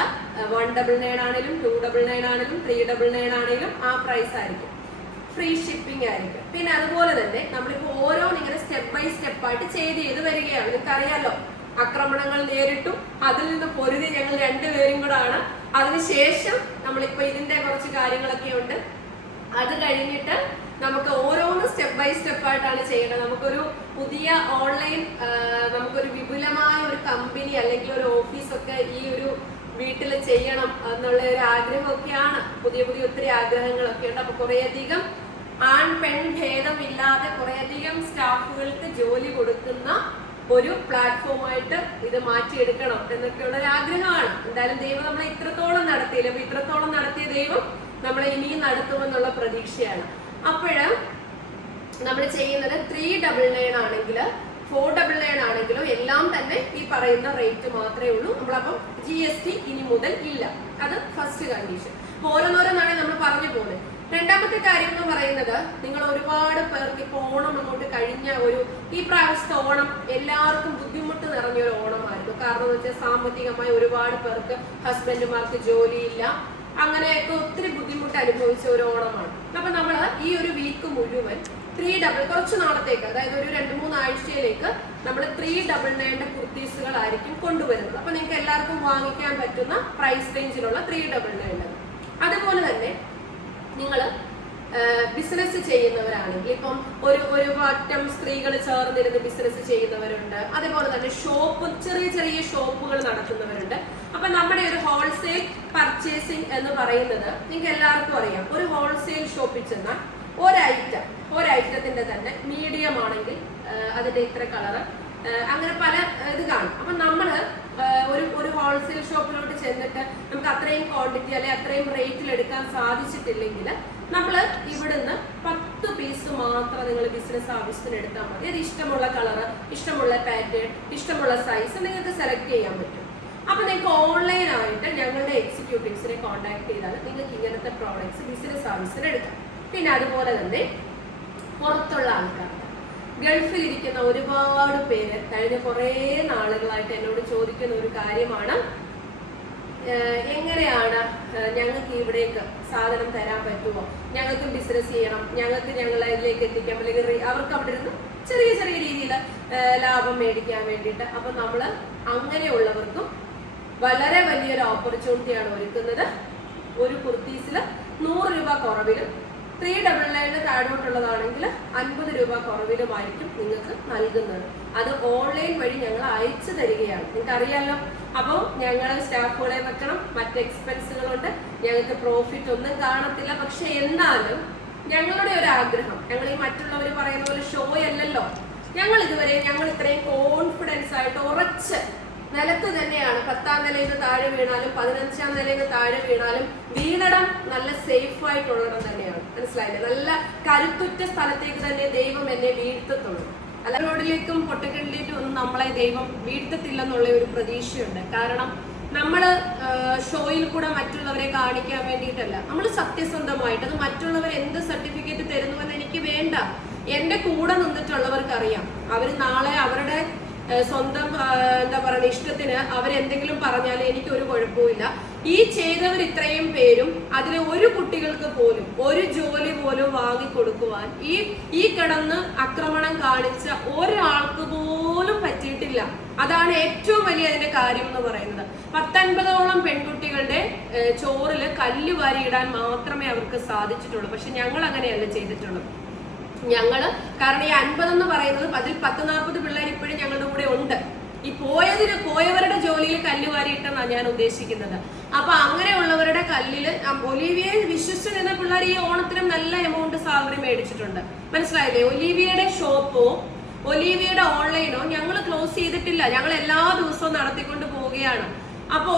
199 ആണെങ്കിലും 299 ആണെങ്കിലും 399 ആണെങ്കിലും ആ പ്രൈസ് ആയിരിക്കും. ഫ്രീ ഷിപ്പിംഗ് ആയിരിക്കും. പിന്നെ അതുപോലെ തന്നെ നമ്മളിപ്പോ ഓരോന്നിങ്ങനെ സ്റ്റെപ്പ് ബൈ സ്റ്റെപ്പ് ആയിട്ട് ചെയ്ത് വരികയാണ്. നിങ്ങൾക്ക് അറിയാലോ, ആക്രമണങ്ങൾ നേരിട്ടു, അതിൽ നിന്ന് പൊരുതി ഞങ്ങൾ രണ്ടുപേരും കൂടാണ്. അതിനുശേഷം നമ്മളിപ്പോ ഇതിന്റെ കുറച്ച് കാര്യങ്ങളൊക്കെ ഉണ്ട്. അത് കഴിഞ്ഞിട്ട് നമുക്ക് ഓരോന്ന് സ്റ്റെപ്പ് ബൈ സ്റ്റെപ്പ് ആയിട്ടാണ് ചെയ്യേണ്ടത്. നമുക്കൊരു പുതിയ ഓൺലൈൻ നമുക്കൊരു വിപുലമായ ഒരു കമ്പനി അല്ലെങ്കിൽ ഒരു ഓഫീസൊക്കെ ഈ ഒരു വീട്ടിൽ ചെയ്യണം എന്നുള്ള ഒരു ആഗ്രഹമൊക്കെയാണ്. പുതിയ ഒത്തിരി ആഗ്രഹങ്ങളൊക്കെ ഉണ്ട്. അപ്പൊ കുറേയധികം ആൺ പെൺ ഭേദമില്ലാതെ കുറേയധികം സ്റ്റാഫുകൾക്ക് ജോലി കൊടുക്കുന്ന ഒരു പ്ലാറ്റ്ഫോമായിട്ട് ഇത് മാറ്റിയെടുക്കണം എന്നൊക്കെയുള്ള ഒരു ആഗ്രഹമാണ്. എന്തായാലും ദൈവം നമ്മളെ ഇത്രത്തോളം നടത്തിയില്ല. അപ്പൊ ഇത്രത്തോളം നടത്തിയ ദൈവം നമ്മളെ ഇനിയും നടത്തുമെന്നുള്ള പ്രതീക്ഷയാണ്. അപ്പോഴ് നമ്മൾ ചെയ്യുന്നത് 399 ആണെങ്കിലും 499 ആണെങ്കിലും എല്ലാം തന്നെ ഈ പറയുന്ന റേറ്റ് മാത്രമേ ഉള്ളൂ. നമ്മളപ്പം GST ഇനി മുതൽ ഇല്ല. അത് ഫസ്റ്റ് കണ്ടീഷൻ. ഓരോന്നോരോന്നാണ് നമ്മൾ പറഞ്ഞു പോകുന്നത്. രണ്ടാമത്തെ കാര്യം എന്ന് പറയുന്നത്, നിങ്ങൾ ഒരുപാട് പേർക്ക് ഇപ്പോൾ ഓണം അങ്ങോട്ട് കഴിഞ്ഞ ഈ പ്രാവശ്യത്തെ ഓണം എല്ലാവർക്കും ബുദ്ധിമുട്ട് നിറഞ്ഞൊരു ഓണമായിരുന്നു. കാരണം എന്ന് വെച്ചാൽ സാമ്പത്തികമായി ഒരുപാട് പേർക്ക് ഹസ്ബൻഡുമാർക്ക് ജോലിയില്ല, അങ്ങനെയൊക്കെ ഒത്തിരി ബുദ്ധിമുട്ട് അനുഭവിച്ച ഒരു ഓണമാണ്. അപ്പൊ നമ്മൾ ഈ ഒരു വീക്ക് മുഴുവൻ കുറച്ച് നാളത്തേക്ക്, അതായത് ഒരു 2-3 ആഴ്ചയിലേക്ക് നമ്മൾ 399 കുർത്തീസുകളായിരിക്കും കൊണ്ടുവരുന്നത്. അപ്പൊ നിങ്ങൾക്ക് എല്ലാവർക്കും വാങ്ങിക്കാൻ പറ്റുന്ന പ്രൈസ് റേഞ്ചിലുള്ള 399. അതുപോലെ തന്നെ നിങ്ങൾ ബിസിനസ് ചെയ്യുന്നവരാണെങ്കിൽ ഇപ്പം ഒരു പറ്റം സ്ത്രീകൾ ചേർന്നിരുന്ന് ബിസിനസ് ചെയ്യുന്നവരുണ്ട്. അതേപോലെ തന്നെ ചെറിയ ഷോപ്പുകൾ നടത്തുന്നവരുണ്ട്. അപ്പൊ നമ്മുടെ ഒരു ഹോൾസെയിൽ പർച്ചേസിംഗ് എന്ന് പറയുന്നത് നിങ്ങൾക്ക് എല്ലാവർക്കും അറിയാം. ഒരു ഹോൾസെയിൽ ഷോപ്പിൽ ചെന്നാൽ ഒരൈറ്റത്തിന്റെ തന്നെ മീഡിയം ആണെങ്കിൽ അതിന്റെ ഇത്ര കളറ്, അങ്ങനെ പല ഇത് കാണും. അപ്പൊ നമ്മള് ഒരു ഹോൾസെയിൽ ഷോപ്പിലോട്ട് ചെന്നിട്ട് നമുക്ക് അത്രയും ക്വാണ്ടിറ്റി അല്ലെങ്കിൽ അത്രയും റേറ്റിൽ എടുക്കാൻ സാധിച്ചിട്ടില്ലെങ്കിൽ നമ്മൾ ഇവിടുന്ന് 10 പീസ് മാത്രം നിങ്ങൾ ബിസിനസ് ആവശ്യത്തിന് എടുത്താൽ മതി. അത് ഇഷ്ടമുള്ള കളറ്, ഇഷ്ടമുള്ള പാറ്റേൺ, ഇഷ്ടമുള്ള സൈസ് നിങ്ങൾക്ക് സെലക്ട് ചെയ്യാൻ പറ്റും. അപ്പൊ നിങ്ങൾക്ക് ഓൺലൈനായിട്ട് ഞങ്ങളുടെ എക്സിക്യൂട്ടീവ്സിനെ കോൺടാക്ട് ചെയ്താൽ നിങ്ങൾക്ക് ഇങ്ങനത്തെ പ്രോഡക്ട്സ് ബിസിനസ് ആവശ്യത്തിന് എടുക്കാം. പിന്നെ അതുപോലെ തന്നെ പുറത്തുള്ള ആൾക്കാർ, ഗൾഫിൽ ഇരിക്കുന്ന ഒരുപാട് പേര് കഴിഞ്ഞ കുറേ നാളുകളായിട്ട് എന്നോട് ചോദിക്കുന്ന ഒരു കാര്യമാണ്, എങ്ങനെയാണ് ഞങ്ങൾക്ക് ഇവിടേക്ക് സാധനം തരാൻ പറ്റുമോ, ഞങ്ങൾക്ക് ബിസിനസ് ചെയ്യണം, ഞങ്ങൾക്ക് ഞങ്ങളിലേക്ക് എത്തിക്കാൻ, അല്ലെങ്കിൽ അവർക്ക് അവിടെ ഇരുന്ന് ചെറിയ രീതിയിൽ ലാഭം മേടിക്കാൻ വേണ്ടിയിട്ട്. അപ്പൊ നമ്മൾ അങ്ങനെയുള്ളവർക്കും വളരെ വലിയൊരു ഓപ്പർച്യൂണിറ്റിയാണ് ഒരുക്കുന്നത്. ഒരു കുർത്തീസിൽ 100 രൂപ കുറവിലും 399 താഴോട്ടുള്ളതാണെങ്കിൽ 50 രൂപ കുറവിലുമായിരിക്കും നിങ്ങൾക്ക് നൽകുന്നത്. അത് ഓൺലൈൻ വഴി ഞങ്ങൾ അയച്ചു തരികയാണ്. നിങ്ങൾക്ക് അറിയാമല്ലോ. അപ്പോൾ ഞങ്ങൾ സ്റ്റാഫുകളെ വെക്കണം, മറ്റ് എക്സ്പെൻസുകളുണ്ട്, ഞങ്ങൾക്ക് പ്രോഫിറ്റ് ഒന്നും കാണത്തില്ല. പക്ഷെ എന്നാലും ഞങ്ങളുടെ ഒരു ആഗ്രഹം, ഞങ്ങൾ ഈ മറ്റുള്ളവർ പറയുന്ന പോലെ ഷോ അല്ലല്ലോ. ഞങ്ങൾ ഇത്രയും കോൺഫിഡൻസ് ആയിട്ട് ഉറച്ച് നിലത്ത് തന്നെയാണ്. 10ാം നിലയിൽ നിന്ന് താഴെ വീണാലും 15ാം നിലയിൽ നിന്ന് താഴെ വീണാലും വീണടം നല്ല സേഫ് ആയിട്ടുള്ളിടം തന്നെയാണ്. മനസ്സിലായില്ലേ? നല്ല കരുത്തുറ്റ സ്ഥലത്തേക്ക് തന്നെ ദൈവം എന്നെ വീഴ്ത്തത്തുള്ളൂ. അല്ല റോഡിലേക്കും പൊട്ടക്കിണിലേക്കും ഒന്നും നമ്മളെ ദൈവം വീഴ്ത്തത്തില്ലെന്നുള്ള ഒരു പ്രതീക്ഷയുണ്ട്. കാരണം നമ്മൾ ഷോയിൽ കൂടെ മറ്റുള്ളവരെ കാണിക്കാൻ വേണ്ടിയിട്ടല്ല, നമ്മൾ സത്യസന്ധമായിട്ട്. അത് മറ്റുള്ളവർ എന്ത് സർട്ടിഫിക്കറ്റ് തരുന്നുവെന്ന് എനിക്ക് വേണ്ട. എന്റെ കൂടെ നിന്നിട്ടുള്ളവർക്ക് അറിയാം. അവർ നാളെ അവരുടെ സ്വന്തം എന്താ പറയുക ഇഷ്ടത്തിന് അവരെന്തെങ്കിലും പറഞ്ഞാൽ എനിക്ക് ഒരു കുഴപ്പമില്ല. ഈ ചെയ്തവർ ഇത്രയും പേരും അതിലെ ഒരു കുട്ടികൾക്ക് പോലും ഒരു ജോലി പോലും വാങ്ങിക്കൊടുക്കുവാൻ ഈ കിടന്ന് ആക്രമണം കാണിച്ച ഒരാൾക്ക് പോലും പറ്റിയിട്ടില്ല. അതാണ് ഏറ്റവും വലിയ അതിന്റെ കാര്യം എന്ന് പറയുന്നത്. 10-50ഓളം പെൺകുട്ടികളുടെ ചോറിൽ കല്ല് വാരിയിടാൻ മാത്രമേ അവർക്ക് സാധിച്ചിട്ടുള്ളൂ. പക്ഷെ ഞങ്ങൾ അങ്ങനെയല്ല ചെയ്തിട്ടുള്ളത്. കാരണം ഈ 50 എന്ന് പറയുന്നത് അതിൽ 10-40 പിള്ളേർ ഇപ്പോഴും ഞങ്ങളുടെ കൂടെ ഉണ്ട്. ഈ പോയവരുടെ ജോലിയിൽ കല്ല് വാരിയിട്ടെന്നാണ് ഞാൻ ഉദ്ദേശിക്കുന്നത്. അപ്പൊ അങ്ങനെയുള്ളവരുടെ കല്ലില് ഒലീവിയെ വിശ്വസിച്ച് നിന്ന പിള്ളേർ ഈ ഓണത്തിനും നല്ല എമൗണ്ട് സാലറി മേടിച്ചിട്ടുണ്ട്. മനസ്സിലായില്ലേ? ഒലീവിയയുടെ ഷോപ്പോ ഒലീവിയയുടെ ഓൺലൈനോ ഞങ്ങൾ ക്ലോസ് ചെയ്തിട്ടില്ല. ഞങ്ങൾ എല്ലാ ദിവസവും നടത്തിക്കൊണ്ട് പോവുകയാണ്. അപ്പോ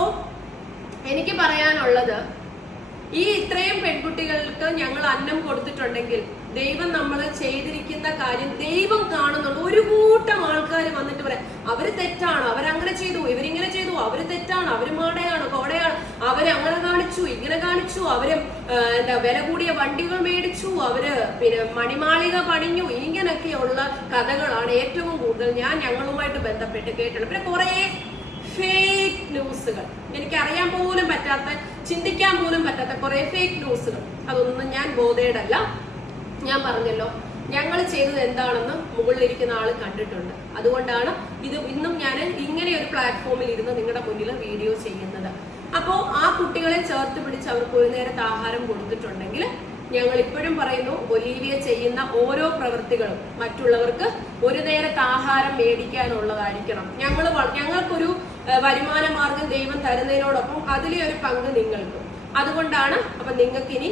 എനിക്ക് പറയാനുള്ളത്, ഈ ഇത്രയും പെൺകുട്ടികൾക്ക് ഞങ്ങൾ അന്നം കൊടുത്തിട്ടുണ്ടെങ്കിൽ ദൈവം നമ്മൾ ചെയ്തിരിക്കുന്ന കാര്യം ദൈവം കാണുന്നുണ്ട്. ഒരു കൂട്ടം ആൾക്കാർ വന്നിട്ട് പറയാം അവര് തെറ്റാണ്, അവരങ്ങനെ ചെയ്തു, ഇവരിങ്ങനെ ചെയ്തു, അവര് തെറ്റാണ്, അവര് മാടയാണ് കോടയാണ്, അവരങ്ങനെ കാണിച്ചു, ഇങ്ങനെ കാണിച്ചു, അവര് വില കൂടിയ വണ്ടികൾ മേടിച്ചു, അവര് പിന്നെ മണിമാളിക പണിഞ്ഞു, ഇങ്ങനെയൊക്കെയുള്ള കഥകളാണ് ഏറ്റവും കൂടുതൽ ഞങ്ങളുമായിട്ട് ബന്ധപ്പെട്ട് കേട്ടുള്ളത്. പിന്നെ കുറെ ഫേക്ക് ന്യൂസുകൾ, എനിക്ക് അറിയാൻ പോലും പറ്റാത്ത, ചിന്തിക്കാൻ പോലും പറ്റാത്ത കുറെ ഫേക്ക് ന്യൂസുകൾ. അതൊന്നും ഞാൻ ബോധേഡല്ല. ഞാൻ പറഞ്ഞല്ലോ, ഞങ്ങൾ ചെയ്തത് എന്താണെന്ന് മുകളിലിരിക്കുന്ന ആള് കണ്ടിട്ടുണ്ട്. അതുകൊണ്ടാണ് ഇന്നും ഞാൻ ഇങ്ങനെ ഒരു പ്ലാറ്റ്ഫോമിൽ ഇരുന്ന് നിങ്ങളുടെ മുന്നിൽ വീഡിയോ ചെയ്യുന്നത്. അപ്പോൾ ആ കുട്ടികളെ ചേർത്ത് പിടിച്ച് അവർക്ക് ഒരു നേരത്തെ ആഹാരം കൊടുത്തിട്ടുണ്ടെങ്കിൽ, ഞങ്ങൾ ഇപ്പോഴും പറയുന്നു, ഒലീവിയ ചെയ്യുന്ന ഓരോ പ്രവൃത്തികളും മറ്റുള്ളവർക്ക് ഒരു നേരത്തെ ആഹാരം മേടിക്കാനുള്ളതായിരിക്കണം. ഞങ്ങൾക്കൊരു വരുമാന മാർഗം ദൈവം തരുന്നതിനോടൊപ്പം അതിലെ ഒരു പങ്ക് നിങ്ങൾക്കും. അതുകൊണ്ടാണ് അപ്പൊ നിങ്ങൾക്ക് ഇനി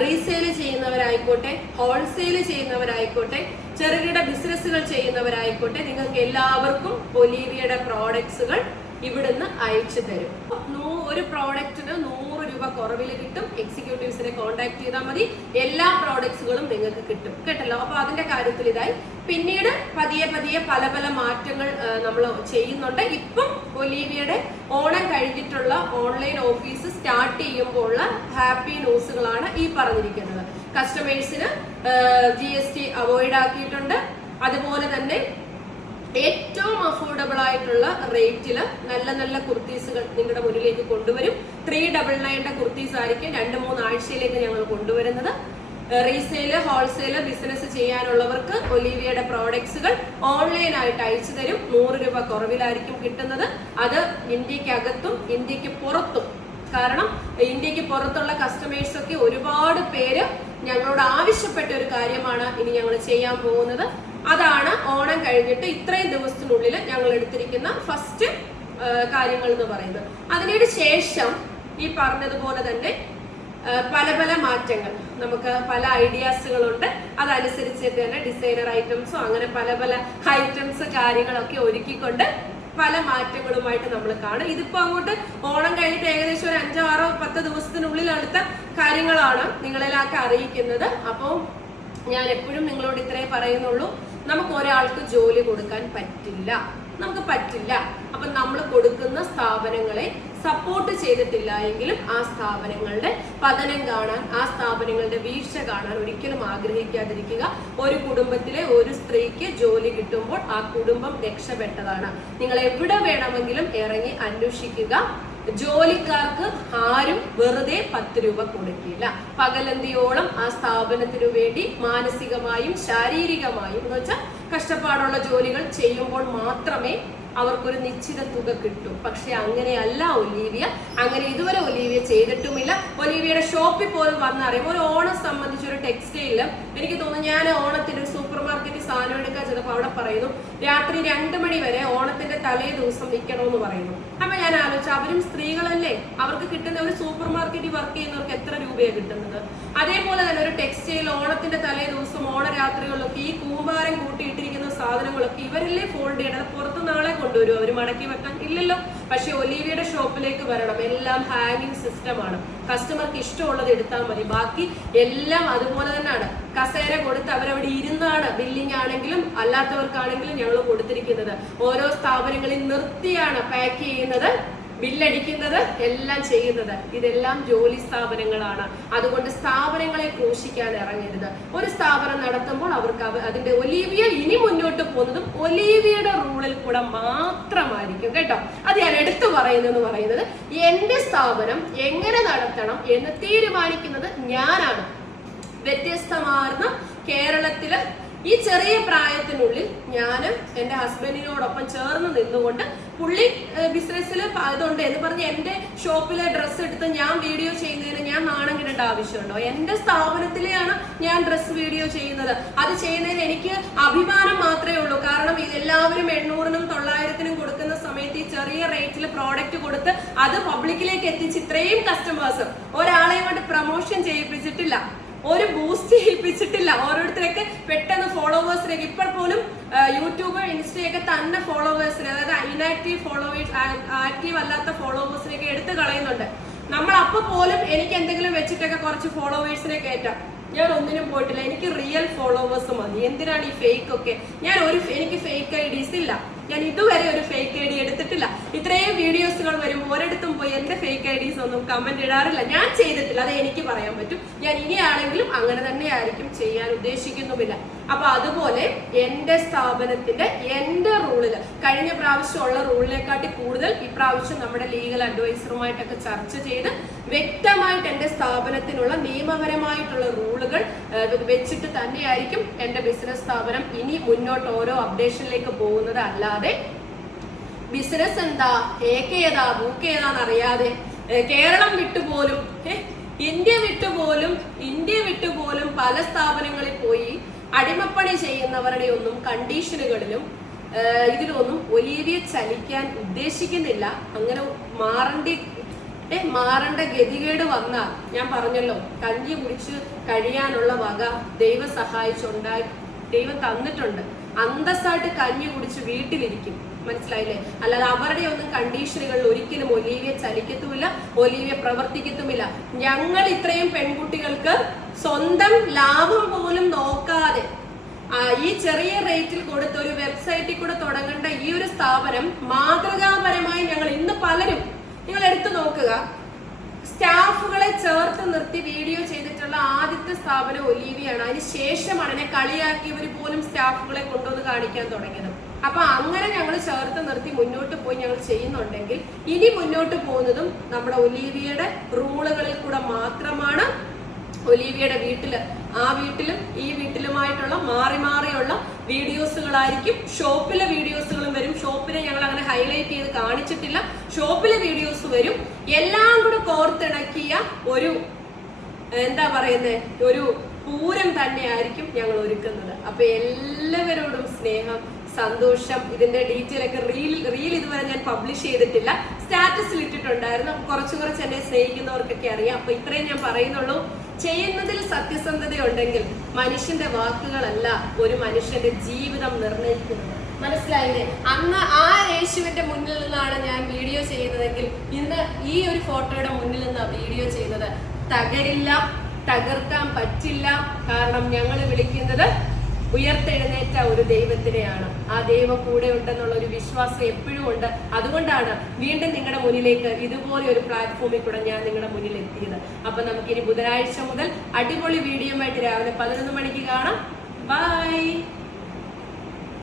റീസെയിൽ ചെയ്യുന്നവരായിക്കോട്ടെ, ഹോൾസെയിൽ ചെയ്യുന്നവരായിക്കോട്ടെ, ചെറുകിട ബിസിനസ്സുകൾ ചെയ്യുന്നവരായിക്കോട്ടെ, നിങ്ങൾക്ക് എല്ലാവർക്കും ഒലീവിയയുടെ പ്രോഡക്ട്സുകൾ ഇവിടുന്ന് അയച്ചു തരും. ഒരു പ്രോഡക്റ്റിന് 100 രൂപ കുറവിൽ കിട്ടും. എക്സിക്യൂട്ടീവ്സിനെ കോൺടാക്ട് ചെയ്താൽ മതി, എല്ലാ പ്രോഡക്ട്സുകളും നിങ്ങൾക്ക് കിട്ടും. കേട്ടല്ലോ? അപ്പൊ അതിന്റെ കാര്യത്തിൽ ഇതായി. പിന്നീട് പതിയെ പല മാറ്റങ്ങൾ നമ്മൾ ചെയ്യുന്നുണ്ട്. ഇപ്പം ഒലീവിയയുടെ ഓണം കഴിഞ്ഞിട്ടുള്ള ഓൺലൈൻ ഓഫീസ് സ്റ്റാർട്ട് ചെയ്യുമ്പോൾ ഉള്ള ഹാപ്പി ന്യൂസുകളാണ് ഈ പറഞ്ഞിരിക്കുന്നത്. കസ്റ്റമേഴ്സിന് GST അവോയ്ഡ് ആക്കിയിട്ടുണ്ട്. അതുപോലെ തന്നെ ഏറ്റവും അഫോർഡബിൾ ആയിട്ടുള്ള റേറ്റില് നല്ല കുർത്തീസുകൾ നിങ്ങളുടെ മുന്നിലേക്ക് കൊണ്ടുവരും. 399 കുർത്തീസ് ആയിരിക്കും 2-3 ആഴ്ചയിലേക്ക് ഞങ്ങൾ കൊണ്ടുവരുന്നത്. റീസെയില്, ഹോൾസെയില് ബിസിനസ് ചെയ്യാനുള്ളവർക്ക് ഒലീവിയയുടെ പ്രോഡക്ട്സുകൾ ഓൺലൈനായിട്ട് അയച്ചു തരും. 100 രൂപ കുറവിലായിരിക്കും കിട്ടുന്നത്. അത് ഇന്ത്യക്കകത്തും ഇന്ത്യക്ക് പുറത്തും. കാരണം ഇന്ത്യക്ക് പുറത്തുള്ള കസ്റ്റമേഴ്സൊക്കെ ഒരുപാട് പേര് ഞങ്ങളോട് ആവശ്യപ്പെട്ട ഒരു കാര്യമാണ് ഇനി ഞങ്ങൾ ചെയ്യാൻ പോകുന്നത്. അതാണ് ഓണം കഴിഞ്ഞിട്ട് ഇത്രയും ദിവസത്തിനുള്ളിൽ ഞങ്ങൾ എടുത്തിരിക്കുന്ന ഫസ്റ്റ് കാര്യങ്ങൾ എന്ന് പറയുന്നത്. അതിനു ശേഷം ഈ പറഞ്ഞതുപോലെ തന്നെ പല മാറ്റങ്ങൾ, നമുക്ക് പല ഐഡിയാസുകളുണ്ട്. അതനുസരിച്ചിട്ട് തന്നെ ഡിസൈനർ ഐറ്റംസും അങ്ങനെ പല ഐറ്റംസ് കാര്യങ്ങളൊക്കെ ഒരുക്കിക്കൊണ്ട് പല മാറ്റങ്ങളുമായിട്ട് നമ്മൾ കാണും. ഇതിപ്പോ അങ്ങോട്ട് ഓണം കഴിഞ്ഞിട്ട് ഏകദേശം ഒരു 5-6-10 ദിവസത്തിനുള്ളിൽ അടുത്ത കാര്യങ്ങളാണ് നിങ്ങളെല്ലാക്കെ അറിയിക്കുന്നത്. അപ്പോൾ ഞാൻ എപ്പോഴും നിങ്ങളോട് ഇത്രേ പറയുന്നുള്ളൂ, നമുക്ക് ഒരാൾക്ക് ജോലി കൊടുക്കാൻ പറ്റില്ല. അപ്പൊ നമ്മൾ കൊടുക്കുന്ന സ്ഥാപനങ്ങളെ സപ്പോർട്ട് ചെയ്തിട്ടില്ല എങ്കിലും ആ സ്ഥാപനങ്ങളുടെ പതനം കാണാൻ, ആ സ്ഥാപനങ്ങളുടെ വീഴ്ച കാണാൻ ഒരിക്കലും ആഗ്രഹിക്കാതിരിക്കുക. ഒരു കുടുംബത്തിലെ ഒരു സ്ത്രീക്ക് ജോലി കിട്ടുമ്പോൾ ആ കുടുംബം രക്ഷപ്പെട്ടതാണ്. നിങ്ങൾ എവിടെ വേണമെങ്കിലും ഇറങ്ങി അന്വേഷിക്കുക. ജോലിക്കാർക്ക് ആരും വെറുതെ 10 രൂപ കൊടുക്കില്ല. പകലന്തിയോളം ആ സ്ഥാപനത്തിനു വേണ്ടി മാനസികമായും ശാരീരികമായും എന്ന് വെച്ചാൽ കഷ്ടപ്പാടുള്ള ജോലികൾ ചെയ്യുമ്പോൾ മാത്രമേ അവർക്കൊരു നിശ്ചിത തുക കിട്ടും. പക്ഷെ അങ്ങനെയല്ല ഒലീവിയ. അങ്ങനെ ഇതുവരെ ഒലീവിയ ചെയ്തിട്ടുമില്ല. ഒലീവിയയുടെ ഷോപ്പിൽ പോലും വന്നറിയുമ്പോൾ ഒരു ഓണം സംബന്ധിച്ച് ഒരു ടെക്സ്റ്റൈലില് എനിക്ക് തോന്നുന്നു, ഞാൻ ഓണത്തിന് ഒരു സൂപ്പർ മാർക്കറ്റിൽ സാധനം എടുക്കാൻ ചെന്നപ്പോൾ അവിടെ പറയുന്നു രാത്രി 2 മണി വരെ ഓണത്തിന്റെ തലേ ദിവസം നിൽക്കണമെന്ന് പറയുന്നു. അപ്പൊ ഞാൻ ആലോചിച്ചു, അവരും സ്ത്രീകളല്ലേ, അവർക്ക് കിട്ടുന്ന ഒരു സൂപ്പർ മാർക്കറ്റിൽ വർക്ക് ചെയ്യുന്നവർക്ക് എത്ര രൂപയാണ് കിട്ടുന്നത്? അതേപോലെ തന്നെ ഒരു ടെക്സ്റ്റൈൽ ഓണത്തിന്റെ തലേ ദിവസം ഓണരാത്രികളിലൊക്കെ ഈ കൂമ്പാരം കൂട്ടിയിട്ടിരിക്കുന്ന സാധനങ്ങളൊക്കെ ഇവരല്ലേ ഫോൾഡ് ചെയ്യണത്? പുറത്ത് നാളെ കൊണ്ടുവരും, അവർ മടക്കി വെക്കാൻ ഇല്ലല്ലോ. പക്ഷെ ഒലീവിയയുടെ ഷോപ്പിലേക്ക് വരണം, എല്ലാം ഹാങ്ങിങ് സിസ്റ്റമാണ്. കസ്റ്റമർക്ക് ഇഷ്ടമുള്ളത് എടുത്താൽ മതി, ബാക്കി എല്ലാം അതുപോലെ തന്നെയാണ്. കസേര കൊടുത്ത് അവരവിടെ ഇരുന്നാണ് ബില്ലിംഗ് ആണെങ്കിലും അല്ലാത്തവർക്കാണെങ്കിലും ഞങ്ങൾ കൊടുത്തിരിക്കുന്നത്. ഓരോ സ്ഥാപനങ്ങളിൽ നിർത്തിയാണ് പാക്ക് ചെയ്യുന്നത്, ബില്ലടിക്കുന്നത്, എല്ലാം ചെയ്യുന്നത്. ഇതെല്ലാം ജോലി സ്ഥാപനങ്ങളാണ്. അതുകൊണ്ട് സ്ഥാപനങ്ങളെ ക്രൂശിക്കാൻ ഇറങ്ങരുത്. ഒരു സ്ഥാപനം നടത്തുമ്പോൾ അവർക്ക് അതിന്റെ ഒലീവിയ ഇനി മുന്നോട്ട് പോകുന്നതും ഒലീവിയയുടെ റൂളിൽ കൂടെ മാത്രമായിരിക്കും കേട്ടോ. അത് ഞാൻ എടുത്തു പറയുന്നത് എന്റെ സ്ഥാപനം എങ്ങനെ നടത്തണം എന്ന് തീരുമാനിക്കുന്നത് ഞാനാണ്. വ്യത്യസ്തമാർന്ന കേരളത്തില് ഈ ചെറിയ പ്രായത്തിനുള്ളിൽ ഞാൻ എൻ്റെ ഹസ്ബൻഡിനോടൊപ്പം ചേർന്ന് നിന്നുകൊണ്ട് പുള്ളി ബിസിനസ്സിൽ ഇതുണ്ട് എന്ന് പറഞ്ഞ് എൻ്റെ ഷോപ്പിലെ ഡ്രസ്സ് എടുത്ത് ഞാൻ വീഡിയോ ചെയ്യുന്നതിന് ഞാൻ നാണം കിടേണ്ട ആവശ്യമുണ്ടോ? എൻ്റെ സ്ഥാപനത്തിലെയാണ് ഞാൻ ഡ്രസ്സ് വീഡിയോ ചെയ്യുന്നത്. അത് ചെയ്യുന്നതിന് എനിക്ക് അഭിമാനം മാത്രമേ ഉള്ളൂ. കാരണം എല്ലാവരും 800-നും 900-നും കൊടുക്കുന്ന സമയത്ത് ഈ ചെറിയ റേറ്റിൽ പ്രോഡക്റ്റ് കൊടുത്ത് അത് പബ്ലിക്കിലേക്ക് എത്തിച്ച് ഇത്രയും കസ്റ്റമേഴ്സ് ഒരാളെയും കൊണ്ട് പ്രൊമോഷൻ ചെയ്യിപ്പിച്ചിട്ടില്ല, ഒരു ബൂസ്റ്റ് ചെയ്യിപ്പിച്ചിട്ടില്ല. ഓരോരുത്തരൊക്കെ പെട്ടെന്ന് ഫോളോവേഴ്സിലേക്ക് ഇപ്പോൾ പോലും യൂട്യൂബ് ഇൻസ്റ്റയൊക്കെ തന്നെ ഫോളോവേഴ്സിനെ, അതായത് ഇനാക്റ്റീവ് ഫോളോവേഴ്സ്, ആക്റ്റീവ് അല്ലാത്ത ഫോളോവേഴ്സിനെയൊക്കെ എടുത്തു കളയുന്നുണ്ട്. നമ്മൾ അപ്പോൾ പോലും എനിക്ക് എന്തെങ്കിലും വെച്ചിട്ടൊക്കെ കുറച്ച് ഫോളോവേഴ്സിനെ കയറ്റാം. ഞാൻ ഒന്നിനും പോയിട്ടില്ല. എനിക്ക് റിയൽ ഫോളോവേഴ്സ് മതി. എന്തിനാണ് ഈ ഫേക്ക് ഒക്കെ? എനിക്ക് ഫേക്ക് ഐഡീസ് ഇല്ല. ഞാൻ ഇതുവരെ ഒരു ഫേക്ക് ഐ ഡി എടുത്തിട്ടില്ല. ഇത്രയും വീഡിയോസുകൾ വരുമ്പോൾ ഒരിടത്തും പോയി എന്റെ ഫേക്ക് ഐഡീസ് ഒന്നും കമന്റ് ഇടാറില്ല. ഞാൻ ചെയ്തിട്ടില്ല, അത് എനിക്ക് പറയാൻ പറ്റും. ഞാൻ ഇനിയാണെങ്കിലും അങ്ങനെ തന്നെ ആയിരിക്കും, ചെയ്യാൻ ഉദ്ദേശിക്കുന്നുമില്ല. അപ്പൊ അതുപോലെ എന്റെ സ്ഥാപനത്തിന്റെ എന്റെ റൂളില് കഴിഞ്ഞ പ്രാവശ്യം ഉള്ള റൂളിനെക്കാട്ടി കൂടുതൽ ഇപ്രാവശ്യം നമ്മുടെ ലീഗൽ അഡ്വൈസറുമായിട്ടൊക്കെ ചർച്ച ചെയ്ത് വ്യക്തമായിട്ട് എന്റെ സ്ഥാപനത്തിനുള്ള നിയമപരമായിട്ടുള്ള റൂളുകൾ വെച്ചിട്ട് തന്നെയായിരിക്കും എന്റെ ബിസിനസ് സ്ഥാപനം ഇനി മുന്നോട്ട് ഓരോ അപ്ഡേഷനിലേക്ക് പോകുന്നത്. അല്ലാതെ ബിസിനസ് എന്താ, ഏക്കേതാ ബൂക്കേതാന്ന് അറിയാതെ കേരളം വിട്ടുപോലും ഇന്ത്യ വിട്ടുപോലും പല സ്ഥാപനങ്ങളിൽ പോയി അടിമപ്പണി ചെയ്യുന്നവരുടെ ഒന്നും കണ്ടീഷനുകളിലും ഇതിലൊന്നും ഒലീവിയ ചലിക്കാൻ ഉദ്ദേശിക്കുന്നില്ല. അങ്ങനെ മാറേണ്ട ഗതികേട് വന്നാൽ ഞാൻ പറഞ്ഞല്ലോ, കഞ്ഞി കുടിച്ച് കഴിയാനുള്ള വക ദൈവം സഹായിച്ചുണ്ടായി, ദൈവം തന്നിട്ടുണ്ട്. അന്തസ്സായിട്ട് കഞ്ഞി കുടിച്ച് വീട്ടിലിരിക്കും, മനസ്സിലായില്ലേ? അല്ലാതെ അവരുടെ ഒന്നും കണ്ടീഷനുകളിൽ ഒരിക്കലും ഒലീവിയ ചലിക്കത്തുമില്ല, ഒലീവിയ പ്രവർത്തിക്കത്തുമില്ല. ഞങ്ങൾ ഇത്രയും പെൺകുട്ടികൾക്ക് സ്വന്തം ലാഭം പോലും നോക്കാതെ ഈ ചെറിയ റേറ്റിൽ കൊടുത്ത ഒരു വെബ്സൈറ്റിൽ കൂടെ തുടങ്ങേണ്ട ഈ ഒരു സ്ഥാപനം മാതൃകാപരമായി ഞങ്ങൾ ഇന്ന് പലരും, നിങ്ങൾ എടുത്തു നോക്കുക, സ്റ്റാഫുകളെ ചേർത്ത് നിർത്തി വീഡിയോ ചെയ്തിട്ടുള്ള ആദ്യത്തെ സ്ഥാപനം ഒലീവിയാണ്. അതിന് ശേഷമാണ് എന്നെ കളിയാക്കിയവർ പോലും സ്റ്റാഫുകളെ കൊണ്ടുവന്ന് കാണിക്കാൻ തുടങ്ങിയത്. അപ്പൊ അങ്ങനെ ഞങ്ങൾ ചേർത്ത് നിർത്തി മുന്നോട്ട് പോയി ഞങ്ങൾ ചെയ്യുന്നുണ്ടെങ്കിൽ ഇനി മുന്നോട്ട് പോകുന്നതും നമ്മുടെ ഒലീവിയയുടെ റൂളുകളിൽ കൂടെ മാത്രമാണ്. ഒലീവിയയുടെ ആ വീട്ടിലും ഈ വീട്ടിലുമായിട്ടുള്ള മാറിയുള്ള വീഡിയോസുകളായിരിക്കും. ഷോപ്പിലെ വീഡിയോസുകളും വരും. ഷോപ്പിനെ ഞങ്ങൾ അങ്ങനെ ഹൈലൈറ്റ് ചെയ്ത് കാണിച്ചിട്ടില്ല. ഷോപ്പിലെ വീഡിയോസ് വരും. എല്ലാം കൂടെ കോർത്തിണക്കിയ ഒരു ഒരു പൂരം തന്നെയായിരിക്കും ഞങ്ങൾ ഒരുക്കുന്നത്. അപ്പൊ എല്ലാവരോടും സ്നേഹം, സന്തോഷം. ഇതിന്റെ ഡീറ്റെയിൽ ഒക്കെ റീൽ ഇതുവരെ ഞാൻ പബ്ലിഷ് ചെയ്തിട്ടില്ല, സ്റ്റാറ്റസിൽ ഇട്ടിട്ടുണ്ടായിരുന്നു. കുറച്ച് എന്നെ സ്നേഹിക്കുന്നവർക്കൊക്കെ അറിയാം. അപ്പൊ ഇത്രയും ഞാൻ പറയുന്നുള്ളൂ. ചെയ്യുന്നതിൽ സത്യസന്ധത ഉണ്ടെങ്കിൽ മനുഷ്യന്റെ വാക്കുകളല്ല ഒരു മനുഷ്യന്റെ ജീവിതം നിർണ്ണയിക്കുന്നത്. മനസ്സിലായില്ലേ? അന്ന് ആ യേശുവിന്റെ മുന്നിൽ നിന്നാണ് ഞാൻ വീഡിയോ ചെയ്യുന്നതെങ്കിൽ ഇന്ന് ഈ ഒരു ഫോട്ടോയുടെ മുന്നിൽ നിന്നാണ് വീഡിയോ ചെയ്യുന്നത്. തകരില്ല, തകർക്കാൻ പറ്റില്ല. കാരണം ഞങ്ങൾ വിളിക്കുന്നത് ഉയർത്തെഴുന്നേറ്റ ഒരു ദൈവത്തിനെയാണ്. ആ ദൈവം കൂടെ ഉണ്ടെന്നുള്ള ഒരു വിശ്വാസം എപ്പോഴും ഉണ്ട്. അതുകൊണ്ടാണ് വീണ്ടും നിങ്ങളുടെ മുന്നിലേക്ക് ഇതുപോലെ ഒരു പ്ലാറ്റ്ഫോമിൽ കൂടെ ഞാൻ നിങ്ങളുടെ മുന്നിൽ എത്തിയത്. അപ്പൊ നമുക്കിനി ബുധനാഴ്ച മുതൽ അടിപൊളി വീഡിയോ ആയിട്ട് രാവിലെ 11 മണിക്ക് കാണാം. ബൈ.